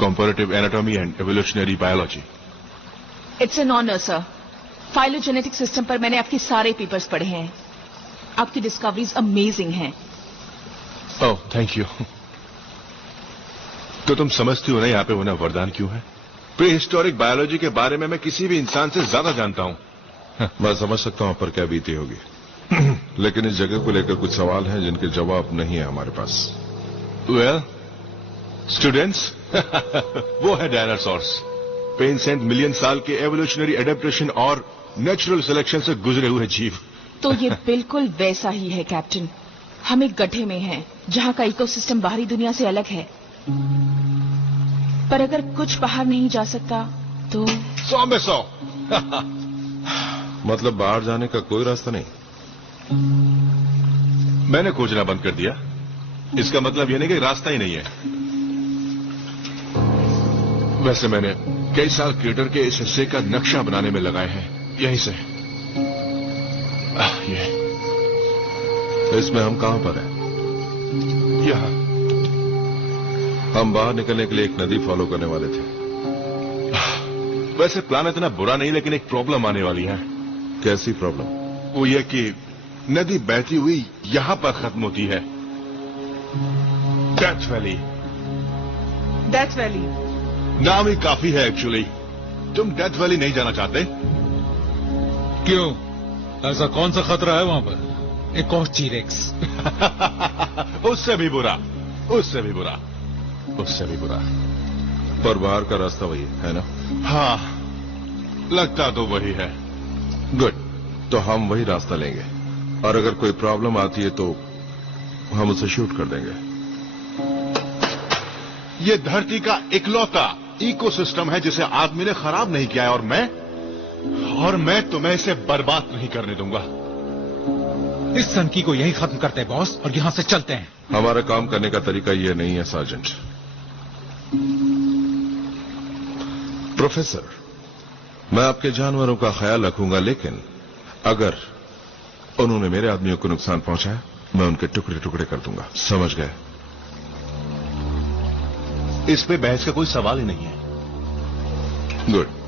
comparative anatomy and evolutionary biology. It's an honour sir. Phylogenetic system पर मैंने आपके सारे पेपर्स पढ़े हैं। आपकी डिस्कवरीज अमेजिंग हैं। ओह, थैंक यू। तो तुम समझती हो ना यहाँ पे होना वरदान क्यों है? प्री हिस्टोरिक बायोलॉजी के बारे में मैं किसी भी इंसान से ज्यादा जानता हूं। मैं समझ सकता हूं पर क्या बीती होगी। लेकिन इस जगह को लेकर कुछ सवाल हैं जिनके जवाब नहीं है हमारे पास। वेल, स्टूडेंट्स, वो है डायनासोर्स। पेंसेंट मिलियन साल के एवोल्यूशनरी एडेप्टेशन और नेचुरल सिलेक्शन से गुजरे हुए जीव। तो ये बिल्कुल वैसा ही है कैप्टन। हम एक गड्ढे में हैं, जहां का इकोसिस्टम बाहरी दुनिया से अलग है। पर अगर कुछ बाहर नहीं जा सकता तो 100 में 100। मतलब बाहर जाने का कोई रास्ता नहीं? मैंने खोजना बंद कर दिया। इसका मतलब यह नहीं कि रास्ता ही नहीं है। वैसे मैंने कई साल क्रेटर के इस हिस्से का नक्शा बनाने में लगाए हैं, यहीं से। ये इसमें हम कहां पर हैं? यहां। हम बाहर निकलने के लिए एक नदी फॉलो करने वाले थे। वैसे प्लान इतना बुरा नहीं, लेकिन एक प्रॉब्लम आने वाली है। कैसी प्रॉब्लम? वो ये कि नदी बहती हुई यहां पर खत्म होती है। Death valley. डेथ वैली नाम ही काफी है एक्चुअली। तुम डेथ वैली नहीं जाना चाहते? क्यों? ऐसा कौन सा खतरा है वहां पर? एक और टीरेक्स। उससे भी बुरा, उससे भी बुरा, उससे भी बुरा। पर बाहर का रास्ता वही है ना? हाँ, लगता तो वही है। गुड, तो हम वही रास्ता लेंगे और अगर कोई प्रॉब्लम आती है तो हम उसे शूट कर देंगे। ये धरती का इकलौता इकोसिस्टम है जिसे आदमी ने खराब नहीं किया है, और मैं तुम्हें इसे बर्बाद नहीं करने दूंगा। इस सनकी को यही खत्म करते हैं बॉस, और यहां से चलते हैं। हमारा काम करने का तरीका यह नहीं है सार्जेंट। प्रोफेसर, मैं आपके जानवरों का ख्याल रखूंगा, लेकिन अगर उन्होंने मेरे आदमियों को नुकसान पहुंचाया, मैं उनके टुकड़े टुकड़े कर दूंगा। समझ गए? इस पे बहस का कोई सवाल ही नहीं है। गुड।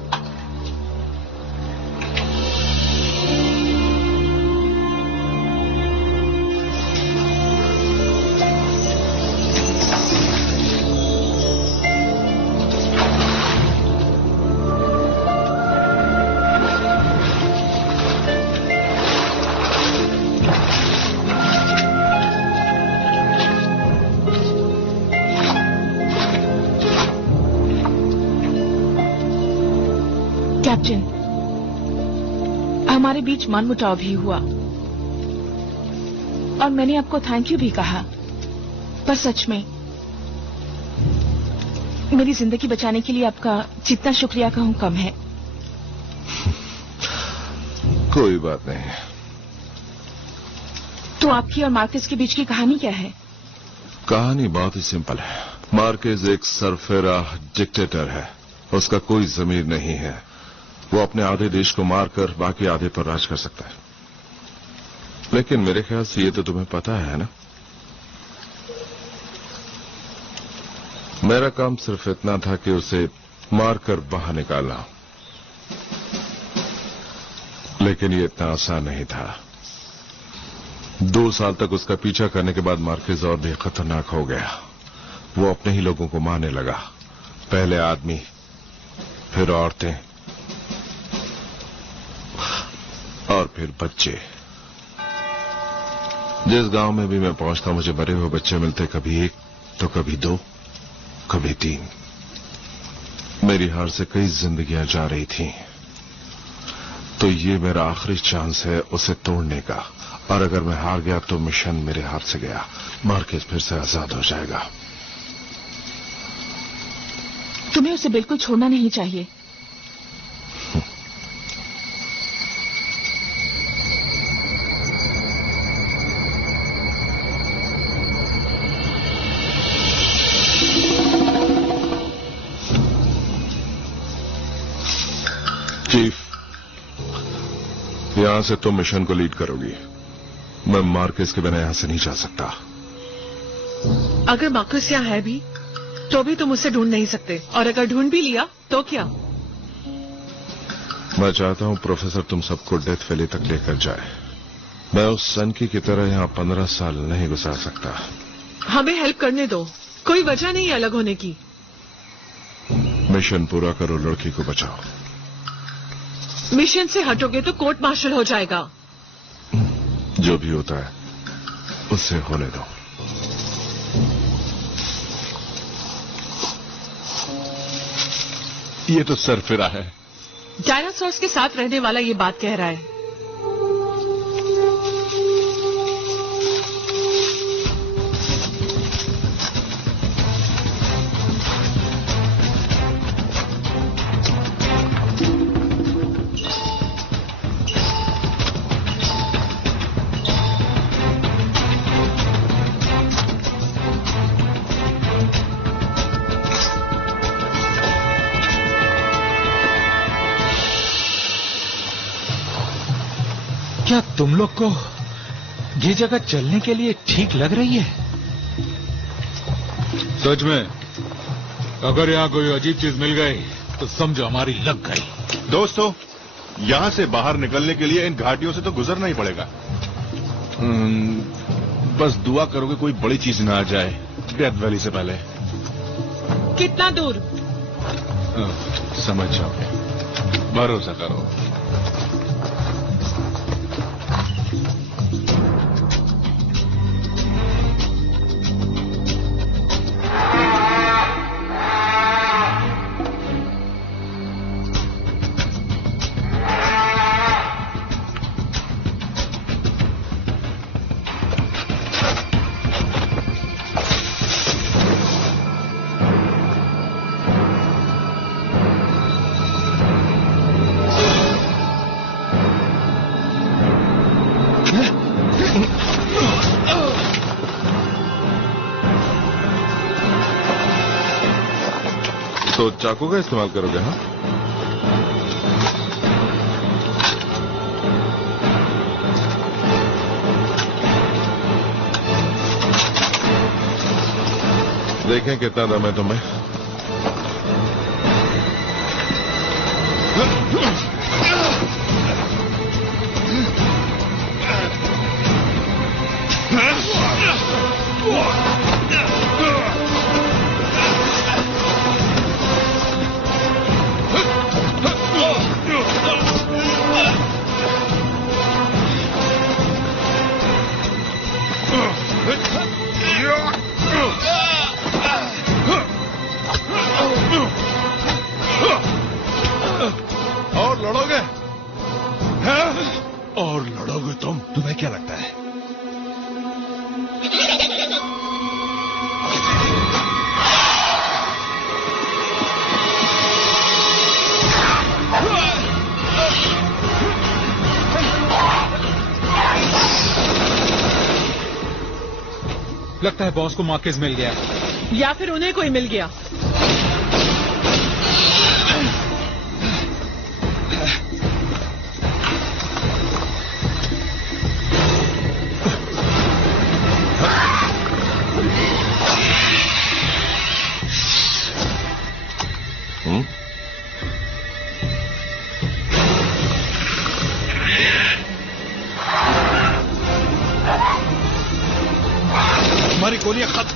कैप्टन, हमारे बीच मनमुटाव भी हुआ और मैंने आपको थैंक यू भी कहा, पर सच में मेरी जिंदगी बचाने के लिए आपका जितना शुक्रिया कहूं कम है। कोई बात नहीं। तो आपकी और मार्केस के बीच की कहानी क्या है? कहानी बहुत ही सिंपल है। मार्केस एक सरफेरा डिक्टेटर है, उसका कोई जमीर नहीं है। वो अपने आधे देश को मारकर बाकी आधे पर राज कर सकता है। लेकिन मेरे ख्याल से ये तो तुम्हें पता है ना? मेरा काम सिर्फ इतना था कि उसे मारकर बाहर निकालना, लेकिन ये इतना आसान नहीं था। 2 साल तक उसका पीछा करने के बाद मार्केस और भी खतरनाक हो गया। वो अपने ही लोगों को मारने लगा, पहले आदमी, फिर औरतें और फिर बच्चे। जिस गांव में भी मैं पहुंचता मुझे मरे हुए बच्चे मिलते, कभी एक तो कभी दो, कभी तीन। मेरी हार से कई जिंदगियां जा रही थीं, तो ये मेरा आखिरी चांस है उसे तोड़ने का। और अगर मैं हार गया तो मिशन मेरे हाथ से गया, मार्केस फिर से आजाद हो जाएगा। तुम्हें उसे बिल्कुल छोड़ना नहीं चाहिए। चीफ, यहां से तुम मिशन को लीड करोगी। मैं मार्केस के बिना यहां से नहीं जा सकता। अगर मार्कस यहाँ है भी तो भी तुम उसे ढूंढ नहीं सकते, और अगर ढूंढ भी लिया तो क्या? मैं चाहता हूं प्रोफेसर तुम सबको डेथ वैली तक लेकर जाए। मैं उस सनकी की तरह यहां 15 साल नहीं गुजार सकता। हमें हेल्प करने दो, कोई वजह नहीं अलग होने की। मिशन पूरा करो, लड़की को बचाओ। मिशन से हटोगे तो कोर्ट मार्शल हो जाएगा। जो भी होता है उससे होने दो। ये तो सरफिरा है। डायनासोर्स के साथ रहने वाला ये बात कह रहा है। क्या तुम लोग को ये जगह चलने के लिए ठीक लग रही है? सच में, अगर यहाँ कोई अजीब चीज मिल गई तो समझो हमारी लग गई। दोस्तों, यहां से बाहर निकलने के लिए इन घाटियों से तो गुजरना ही पड़ेगा। बस दुआ करोगे कोई बड़ी चीज ना आ जाए डेथ वैली से पहले। कितना दूर? समझ जाओगे, भरोसा करो। तो चाकू का इस्तेमाल करोगे? हाँ, देखें कितना दम है तुम्हें। और लड़ोगे? और लड़ोगे तुम? तुम्हें क्या लगता है? लगता है बॉस को मार्केस मिल गया, या फिर उन्हें कोई मिल गया। हमारी गोलियां खत्म।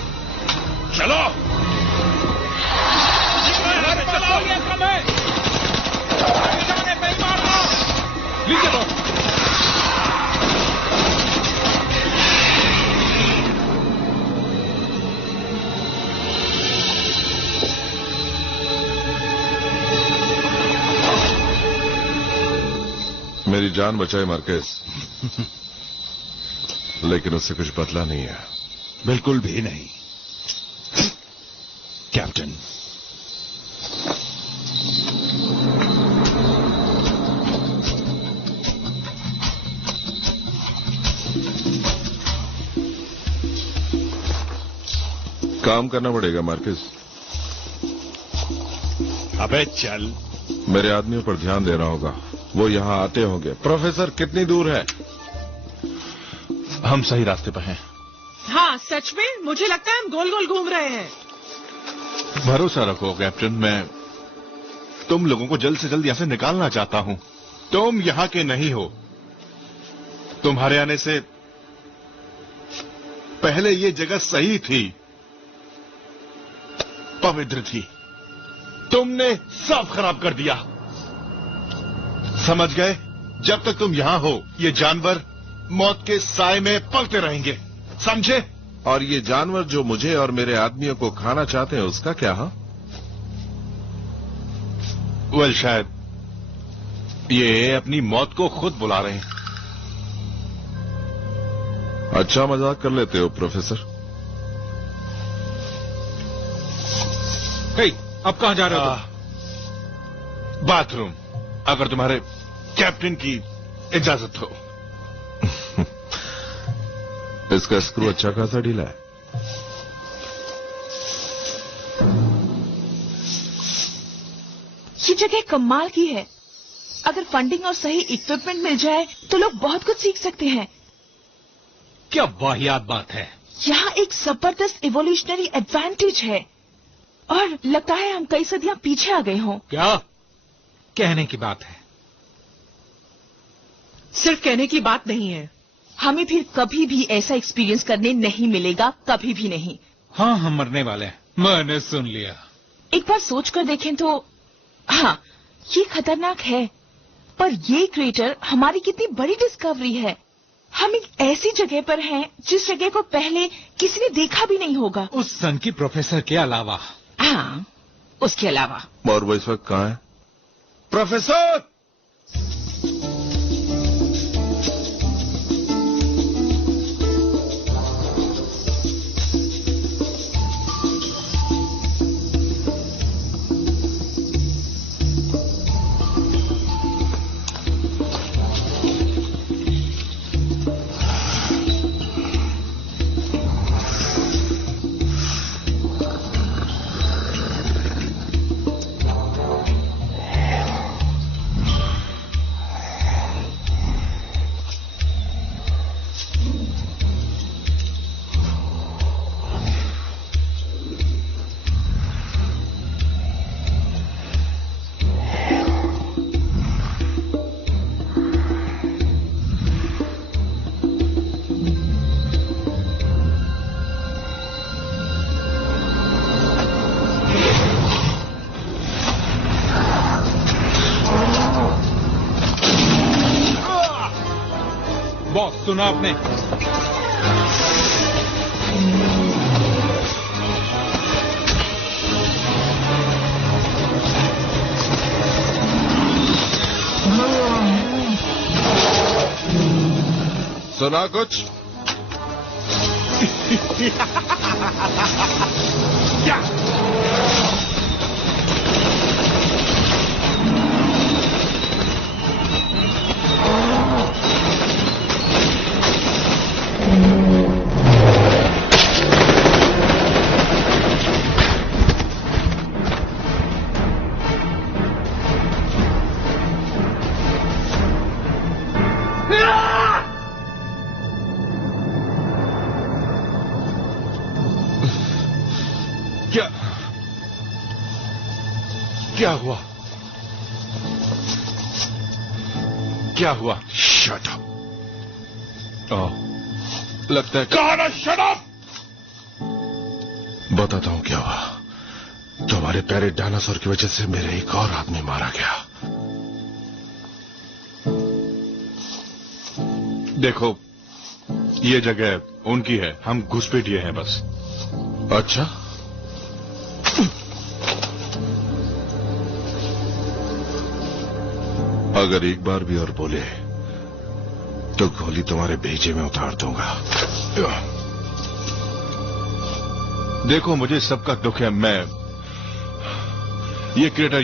चलो, लीजिए तो। मेरी जान बचाई मार्केस, लेकिन उससे कुछ बदला नहीं है। बिल्कुल भी नहीं कैप्टन। काम करना पड़ेगा मार्केस। अबे चल। मेरे आदमियों पर ध्यान देना होगा, वो यहां आते होंगे। प्रोफेसर कितनी दूर है? हम सही रास्ते पर हैं। हाँ सच में, मुझे लगता है हम गोल गोल घूम रहे हैं। भरोसा रखो कैप्टन, मैं तुम लोगों को जल्द से जल्द यहां से निकालना चाहता हूं। तुम यहां के नहीं हो। तुम्हारे आने से पहले ये जगह सही थी, पवित्र थी। तुमने सब खराब कर दिया। समझ गए? जब तक तुम यहां हो, ये जानवर मौत के साए में पलते रहेंगे, समझे? और ये जानवर जो मुझे और मेरे आदमियों को खाना चाहते हैं, उसका क्या? हाँ, वेल, शायद ये अपनी मौत को खुद बुला रहे हैं। अच्छा मजाक कर लेते हो प्रोफेसर। हे, अब कहां जा रहे हो तुम? बाथरूम, अगर तुम्हारे कैप्टन की इजाजत हो। इसका स्क्रू अच्छा खासा ढीला है। ये जगह कमाल की है। अगर फंडिंग और सही इक्विपमेंट मिल जाए तो लोग बहुत कुछ सीख सकते हैं। क्या वाहियात बात है। यहाँ एक जबरदस्त इवोल्यूशनरी एडवांटेज है और लगता है हम कई सदियां पीछे आ गए हों। क्या कहने की बात है? सिर्फ कहने की बात नहीं है। हमें फिर कभी भी ऐसा एक्सपीरियंस करने नहीं मिलेगा, कभी भी नहीं। हाँ, हम मरने वाले हैं, मैंने सुन लिया। एक बार सोच कर देखें तो हाँ, ये खतरनाक है, पर ये क्रेटर हमारी कितनी बड़ी डिस्कवरी है। हम एक ऐसी जगह पर हैं जिस जगह को पहले किसी ने देखा भी नहीं होगा। उस सन की प्रोफेसर के अलावा। हाँ, उसके अलावा। और वो इस वक्त कहाँ है? प्रोफेसर! बॉस, सुना आपने? सुना कुछ? क्या? क्या हुआ? क्या हुआ? Shut up. लगता है कहा शट अप। बताता हूं क्या हुआ। तुम्हारे प्यारे डायनासोर की वजह से मेरे एक और आदमी मारा गया। देखो, ये जगह उनकी है, हम घुसपैठिए हैं बस। अच्छा, अगर एक बार भी और बोले तो गोली तुम्हारे भेजे में उतार दूंगा। देखो, मुझे सबका दुख है। मैं ये क्रिएटर,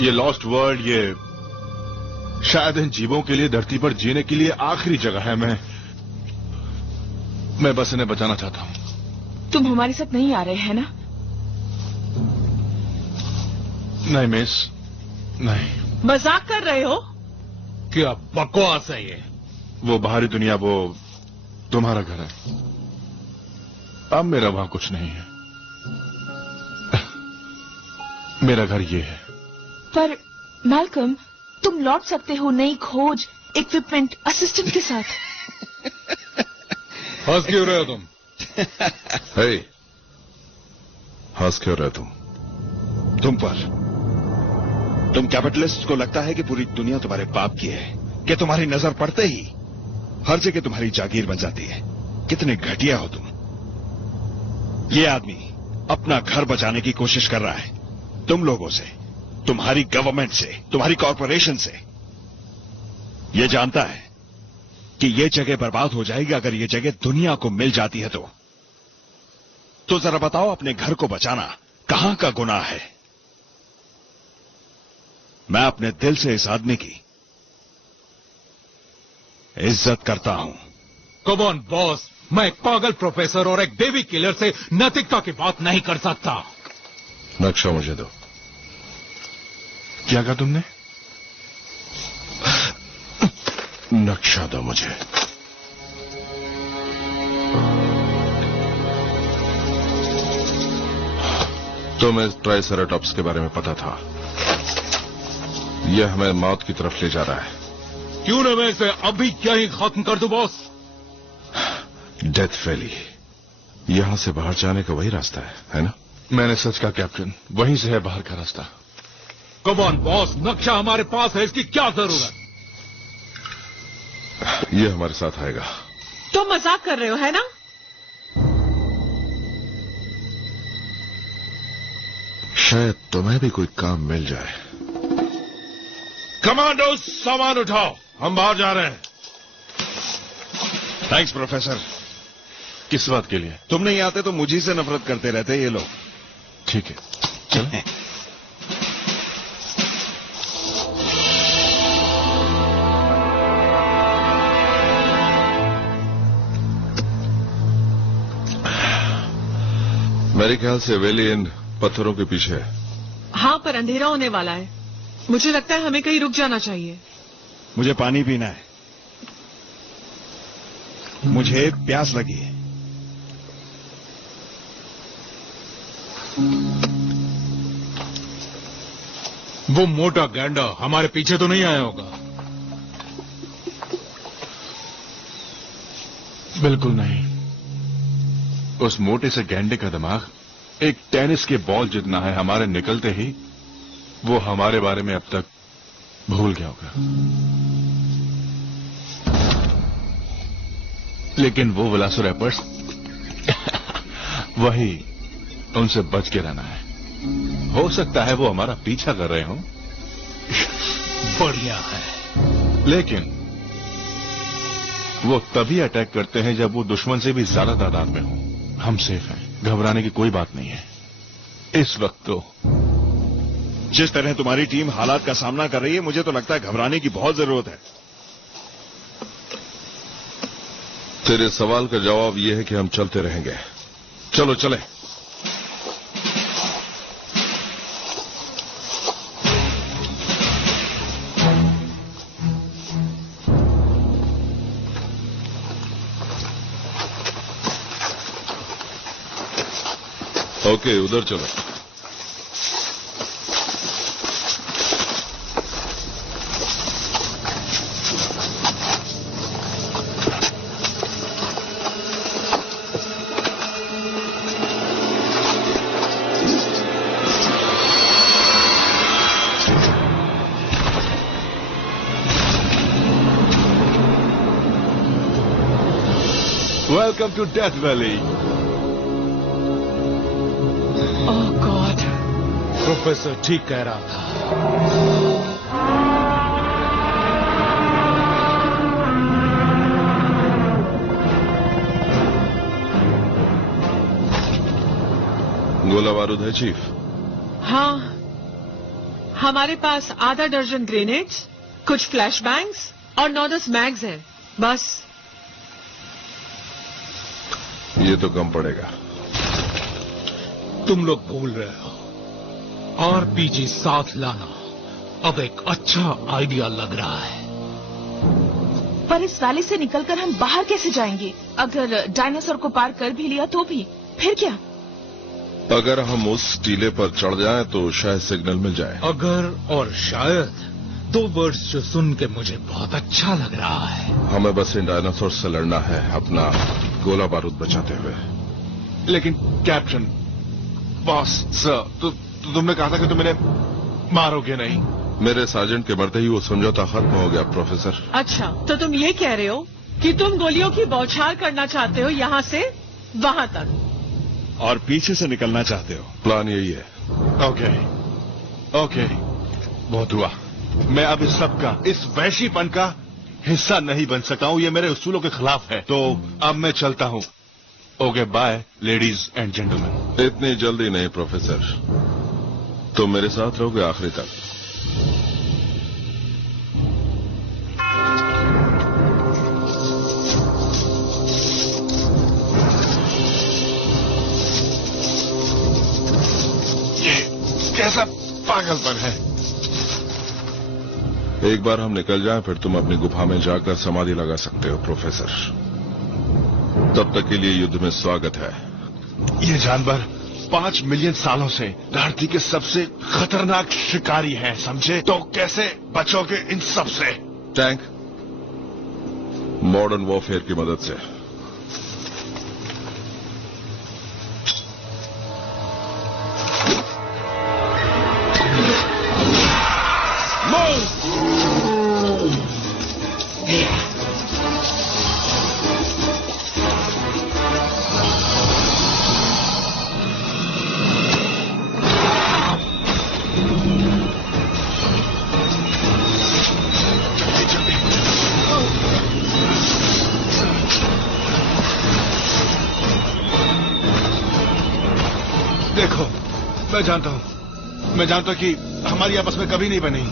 ये लॉस्ट वर्ल्ड, ये शायद इन जीवों के लिए धरती पर जीने के लिए आखिरी जगह है। मैं बस इन्हें बचाना चाहता हूं। तुम हमारे साथ नहीं आ रहे हैं ना? नहीं मिस, नहीं। मजाक कर रहे हो? क्या बकवास है ये? वो बाहरी दुनिया, वो तुम्हारा घर है। अब मेरा वहां कुछ नहीं है। मेरा घर ये है। पर मैल्कम, तुम लौट सकते हो नई खोज, इक्विपमेंट, असिस्टेंट के साथ। हंस क्यों रहे हो तुम? हे, हंस क्यों रहे तुम? तुम पर, तुम कैपिटलिस्ट को लगता है कि पूरी दुनिया तुम्हारे बाप की है, कि तुम्हारी नजर पड़ते ही हर जगह तुम्हारी जागीर बन जाती है। कितने घटिया हो तुम। ये आदमी अपना घर बचाने की कोशिश कर रहा है, तुम लोगों से, तुम्हारी गवर्नमेंट से, तुम्हारी कॉरपोरेशन से। ये जानता है कि ये जगह बर्बाद हो जाएगी अगर ये जगह दुनिया को मिल जाती है तो जरा बताओ, अपने घर को बचाना कहां का गुनाह है? मैं अपने दिल से इस आदमी की इज्जत करता हूं। कम ऑन बॉस, मैं एक पागल प्रोफेसर और एक बेबी किलर से नैतिकता की बात नहीं कर सकता। नक्शा मुझे दो। क्या कहा तुमने? नक्शा दो मुझे। तुम्हें ट्राइसेराटॉप्स के बारे में पता था। यह हमें मौत की तरफ ले जा रहा है। क्यों न मैं इसे अभी क्या ही खत्म कर दूं बॉस? डेथ वैली, यहां से बाहर जाने का वही रास्ता है ना? मैंने सच कहा कैप्टन, वहीं से है बाहर का रास्ता। कम ऑन बॉस, नक्शा हमारे पास है, इसकी क्या जरूरत? यह हमारे साथ आएगा। तुम मजाक कर रहे हो, है ना? शायद तुम्हें भी कोई काम मिल जाए। कमांडो, सामान उठाओ, हम बाहर जा रहे हैं। Thanks professor. किस बात के लिए? तुम नहीं आते तो मुझी से नफरत करते रहते ये लोग। ठीक है, चलो। मेरे ख्याल से वैली इन पत्थरों के पीछे है। हाँ, पर अंधेरा होने वाला है। मुझे लगता है हमें कहीं रुक जाना चाहिए। मुझे पानी पीना है, मुझे प्यास लगी है। वो मोटा गैंडा हमारे पीछे तो नहीं आया होगा? बिल्कुल नहीं। उस मोटे से गैंडे का दिमाग एक टेनिस के बॉल जितना है। हमारे निकलते ही वो हमारे बारे में अब तक भूल गया होगा। लेकिन वो वेलोसिरैप्टर्स वही, उनसे बच के रहना है। हो सकता है वो हमारा पीछा कर रहे हों। बढ़िया है। लेकिन वो तभी अटैक करते हैं जब वो दुश्मन से भी ज्यादा तादाद में हो। हम सेफ हैं, घबराने की कोई बात नहीं है इस वक्त तो। जिस तरह तुम्हारी टीम हालात का सामना कर रही है, मुझे तो लगता है घबराने की बहुत जरूरत है। तेरे सवाल का जवाब यह है कि हम चलते रहेंगे। चलो चले। ओके, उधर चलो। Welcome to Death Valley. Oh God. Professor ठीक कह रहा था। गोला बारूद है चीफ? हाँ, हमारे पास आधा दर्जन ग्रेनेड्स, कुछ फ्लैश बैंग्स और 9-10 मैग्स हैं, बस। ये तो कम पड़ेगा। तुम लोग भूल रहे हो, आरपीजी साथ लाना अब एक अच्छा आइडिया लग रहा है। पर इस वैली से निकलकर हम बाहर कैसे जाएंगे? अगर डायनासोर को पार कर भी लिया तो भी फिर क्या? अगर हम उस टीले पर चढ़ जाएं तो शायद सिग्नल मिल जाए। अगर और शायद, दो वर्ड्स जो सुन के मुझे बहुत अच्छा लग रहा है। हमें बस इन डायनासोर से लड़ना है, अपना गोला बारूद बचाते हुए। लेकिन कैप्टन, बॉस सर, तुमने कहा था कि तुम इन्हें मारोगे नहीं। मेरे सार्जेंट के मरते ही वो समझौता खत्म हो गया प्रोफेसर। अच्छा, तो तुम ये कह रहे हो कि तुम गोलियों की बौछार करना चाहते हो यहाँ से वहां तक, और पीछे से निकलना चाहते हो? प्लान यही है। ओके, बहुत हुआ। मैं अब इस सब का, इस वैशीपन का हिस्सा नहीं बन सकता हूँ। ये मेरे उसूलों के खिलाफ है। तो अब मैं चलता हूँ। Okay, bye ladies and gentleman. इतनी जल्दी नहीं प्रोफेसर, तुम मेरे साथ रहोगे आखिरी तक। कैसा पागलपन है। एक बार हम निकल जाएं, फिर तुम अपनी गुफा में जाकर समाधि लगा सकते हो प्रोफेसर। तब तक के लिए युद्ध में स्वागत है। ये जानवर 5 मिलियन सालों से धरती के सबसे खतरनाक शिकारी हैं, समझे? तो कैसे बचोगे इन सब से? टैंक, मॉडर्न वॉरफेयर की मदद से। देखो, मैं जानता हूं कि हमारी आपस में कभी नहीं बनी।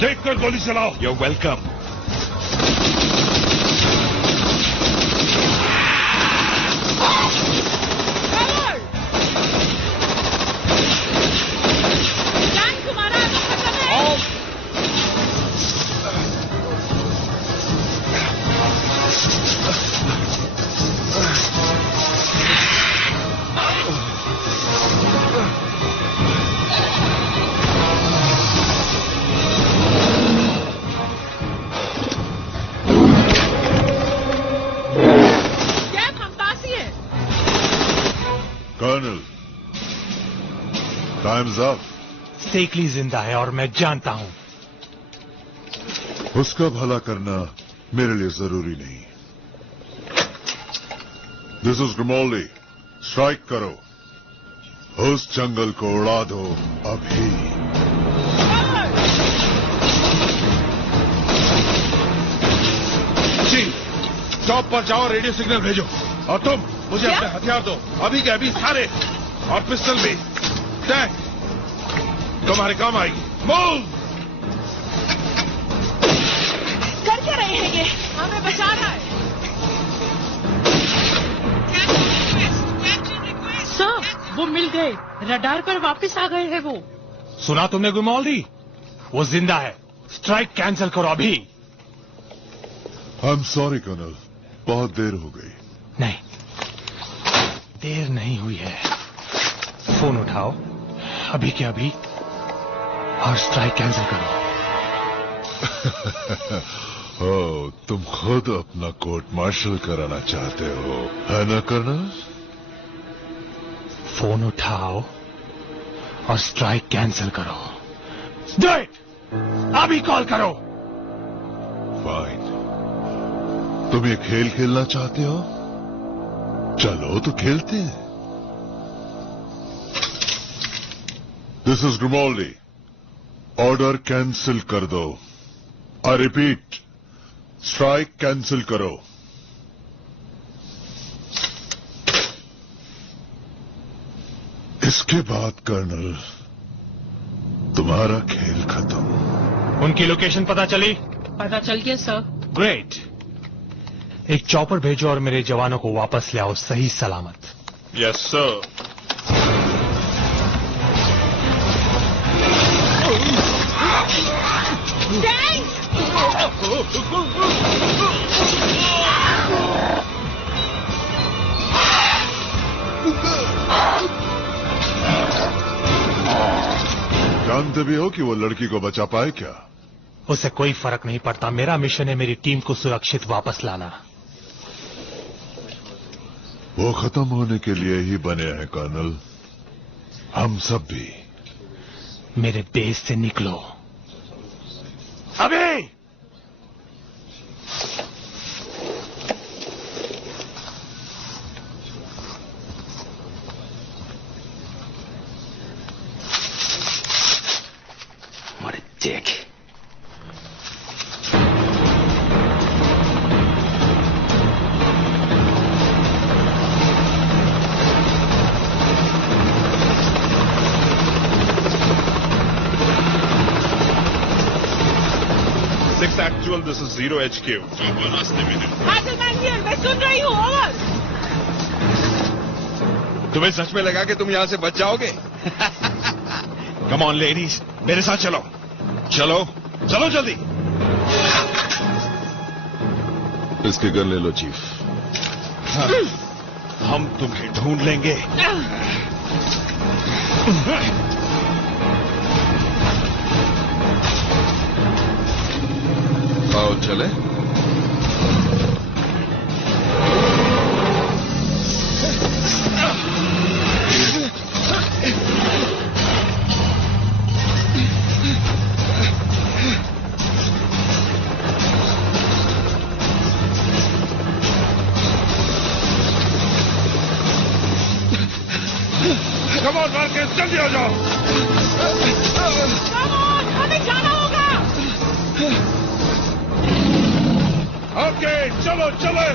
देखकर गोली चलाओ। You're welcome. Colonel, time's up. Stickley जिंदा है और मैं जानता हूं। उसका भला करना मेरे लिए जरूरी नहीं। दिस इज ग्रिमोल्डी, स्ट्राइक करो, उस जंगल को उड़ा दो अभी। जी, टॉप पर जाओ, रेडियो सिग्नल भेजो। और तुम मुझे अपने हथियार दो, अभी के अभी सारे, और पिस्टल भी। टैंक तुम्हारे काम आएगी। मूव! कर क्या रहे हैं ये? हमें बचा रहा है। सर, वो मिल गए। रडार पर वापस आ गए हैं वो। सुना तुमने गुमौली? वो जिंदा है। स्ट्राइक कैंसिल करो अभी। आई एम सॉरी कर्नल, बहुत देर हो गई। नहीं, देर नहीं हुई है। फोन उठाओ अभी के अभी और स्ट्राइक कैंसिल करो। ओ, तुम खुद अपना कोर्ट मार्शल कराना चाहते हो, है ना कर्नल? फोन उठाओ और स्ट्राइक कैंसिल करो। Do it! अभी कॉल करो। फाइन। तुम ये खेल खेलना चाहते हो? चलो तो खेलते हैं। This is Grimaldi. Order cancel कर दो। आई रिपीट, स्ट्राइक कैंसिल करो। इसके बाद कर्नल, तुम्हारा खेल खत्म। उनकी लोकेशन पता चली? पता चल गया सर। ग्रेट। एक चॉपर भेजो और मेरे जवानों को वापस ले आओ सही सलामत। Yes sir. जानते भी हो कि वो लड़की को बचा पाए क्या? उसे कोई फर्क नहीं पड़ता। मेरा मिशन है मेरी टीम को सुरक्षित वापस लाना। वो खत्म होने के लिए ही बने हैं कर्नल। हम सब भी। मेरे बेस से निकलो अभी। What a dick. Actual, this is 0 HQ. रास्ते में हाजलमैन हियर, मैं सुन रही हूँ। ओवर। तुम्हें सच में लगा कि तुम यहां से बच जाओगे? कम ऑन लेडीज, मेरे साथ चलो। चलो चलो जल्दी। इसके गन ले लो चीफ। हाँ, हम तुम्हें ढूंढ लेंगे। आओ चले। कम ऑन मार्केस, जल्दी आ जाओ। कम ऑन, हमें जाना होगा। ओके, चलो चलो।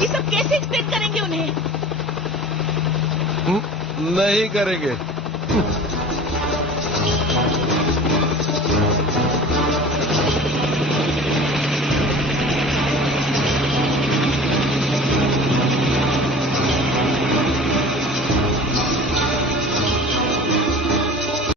ये सब कैसे एक्सप्लेन करेंगे उन्हें? नहीं करेंगे।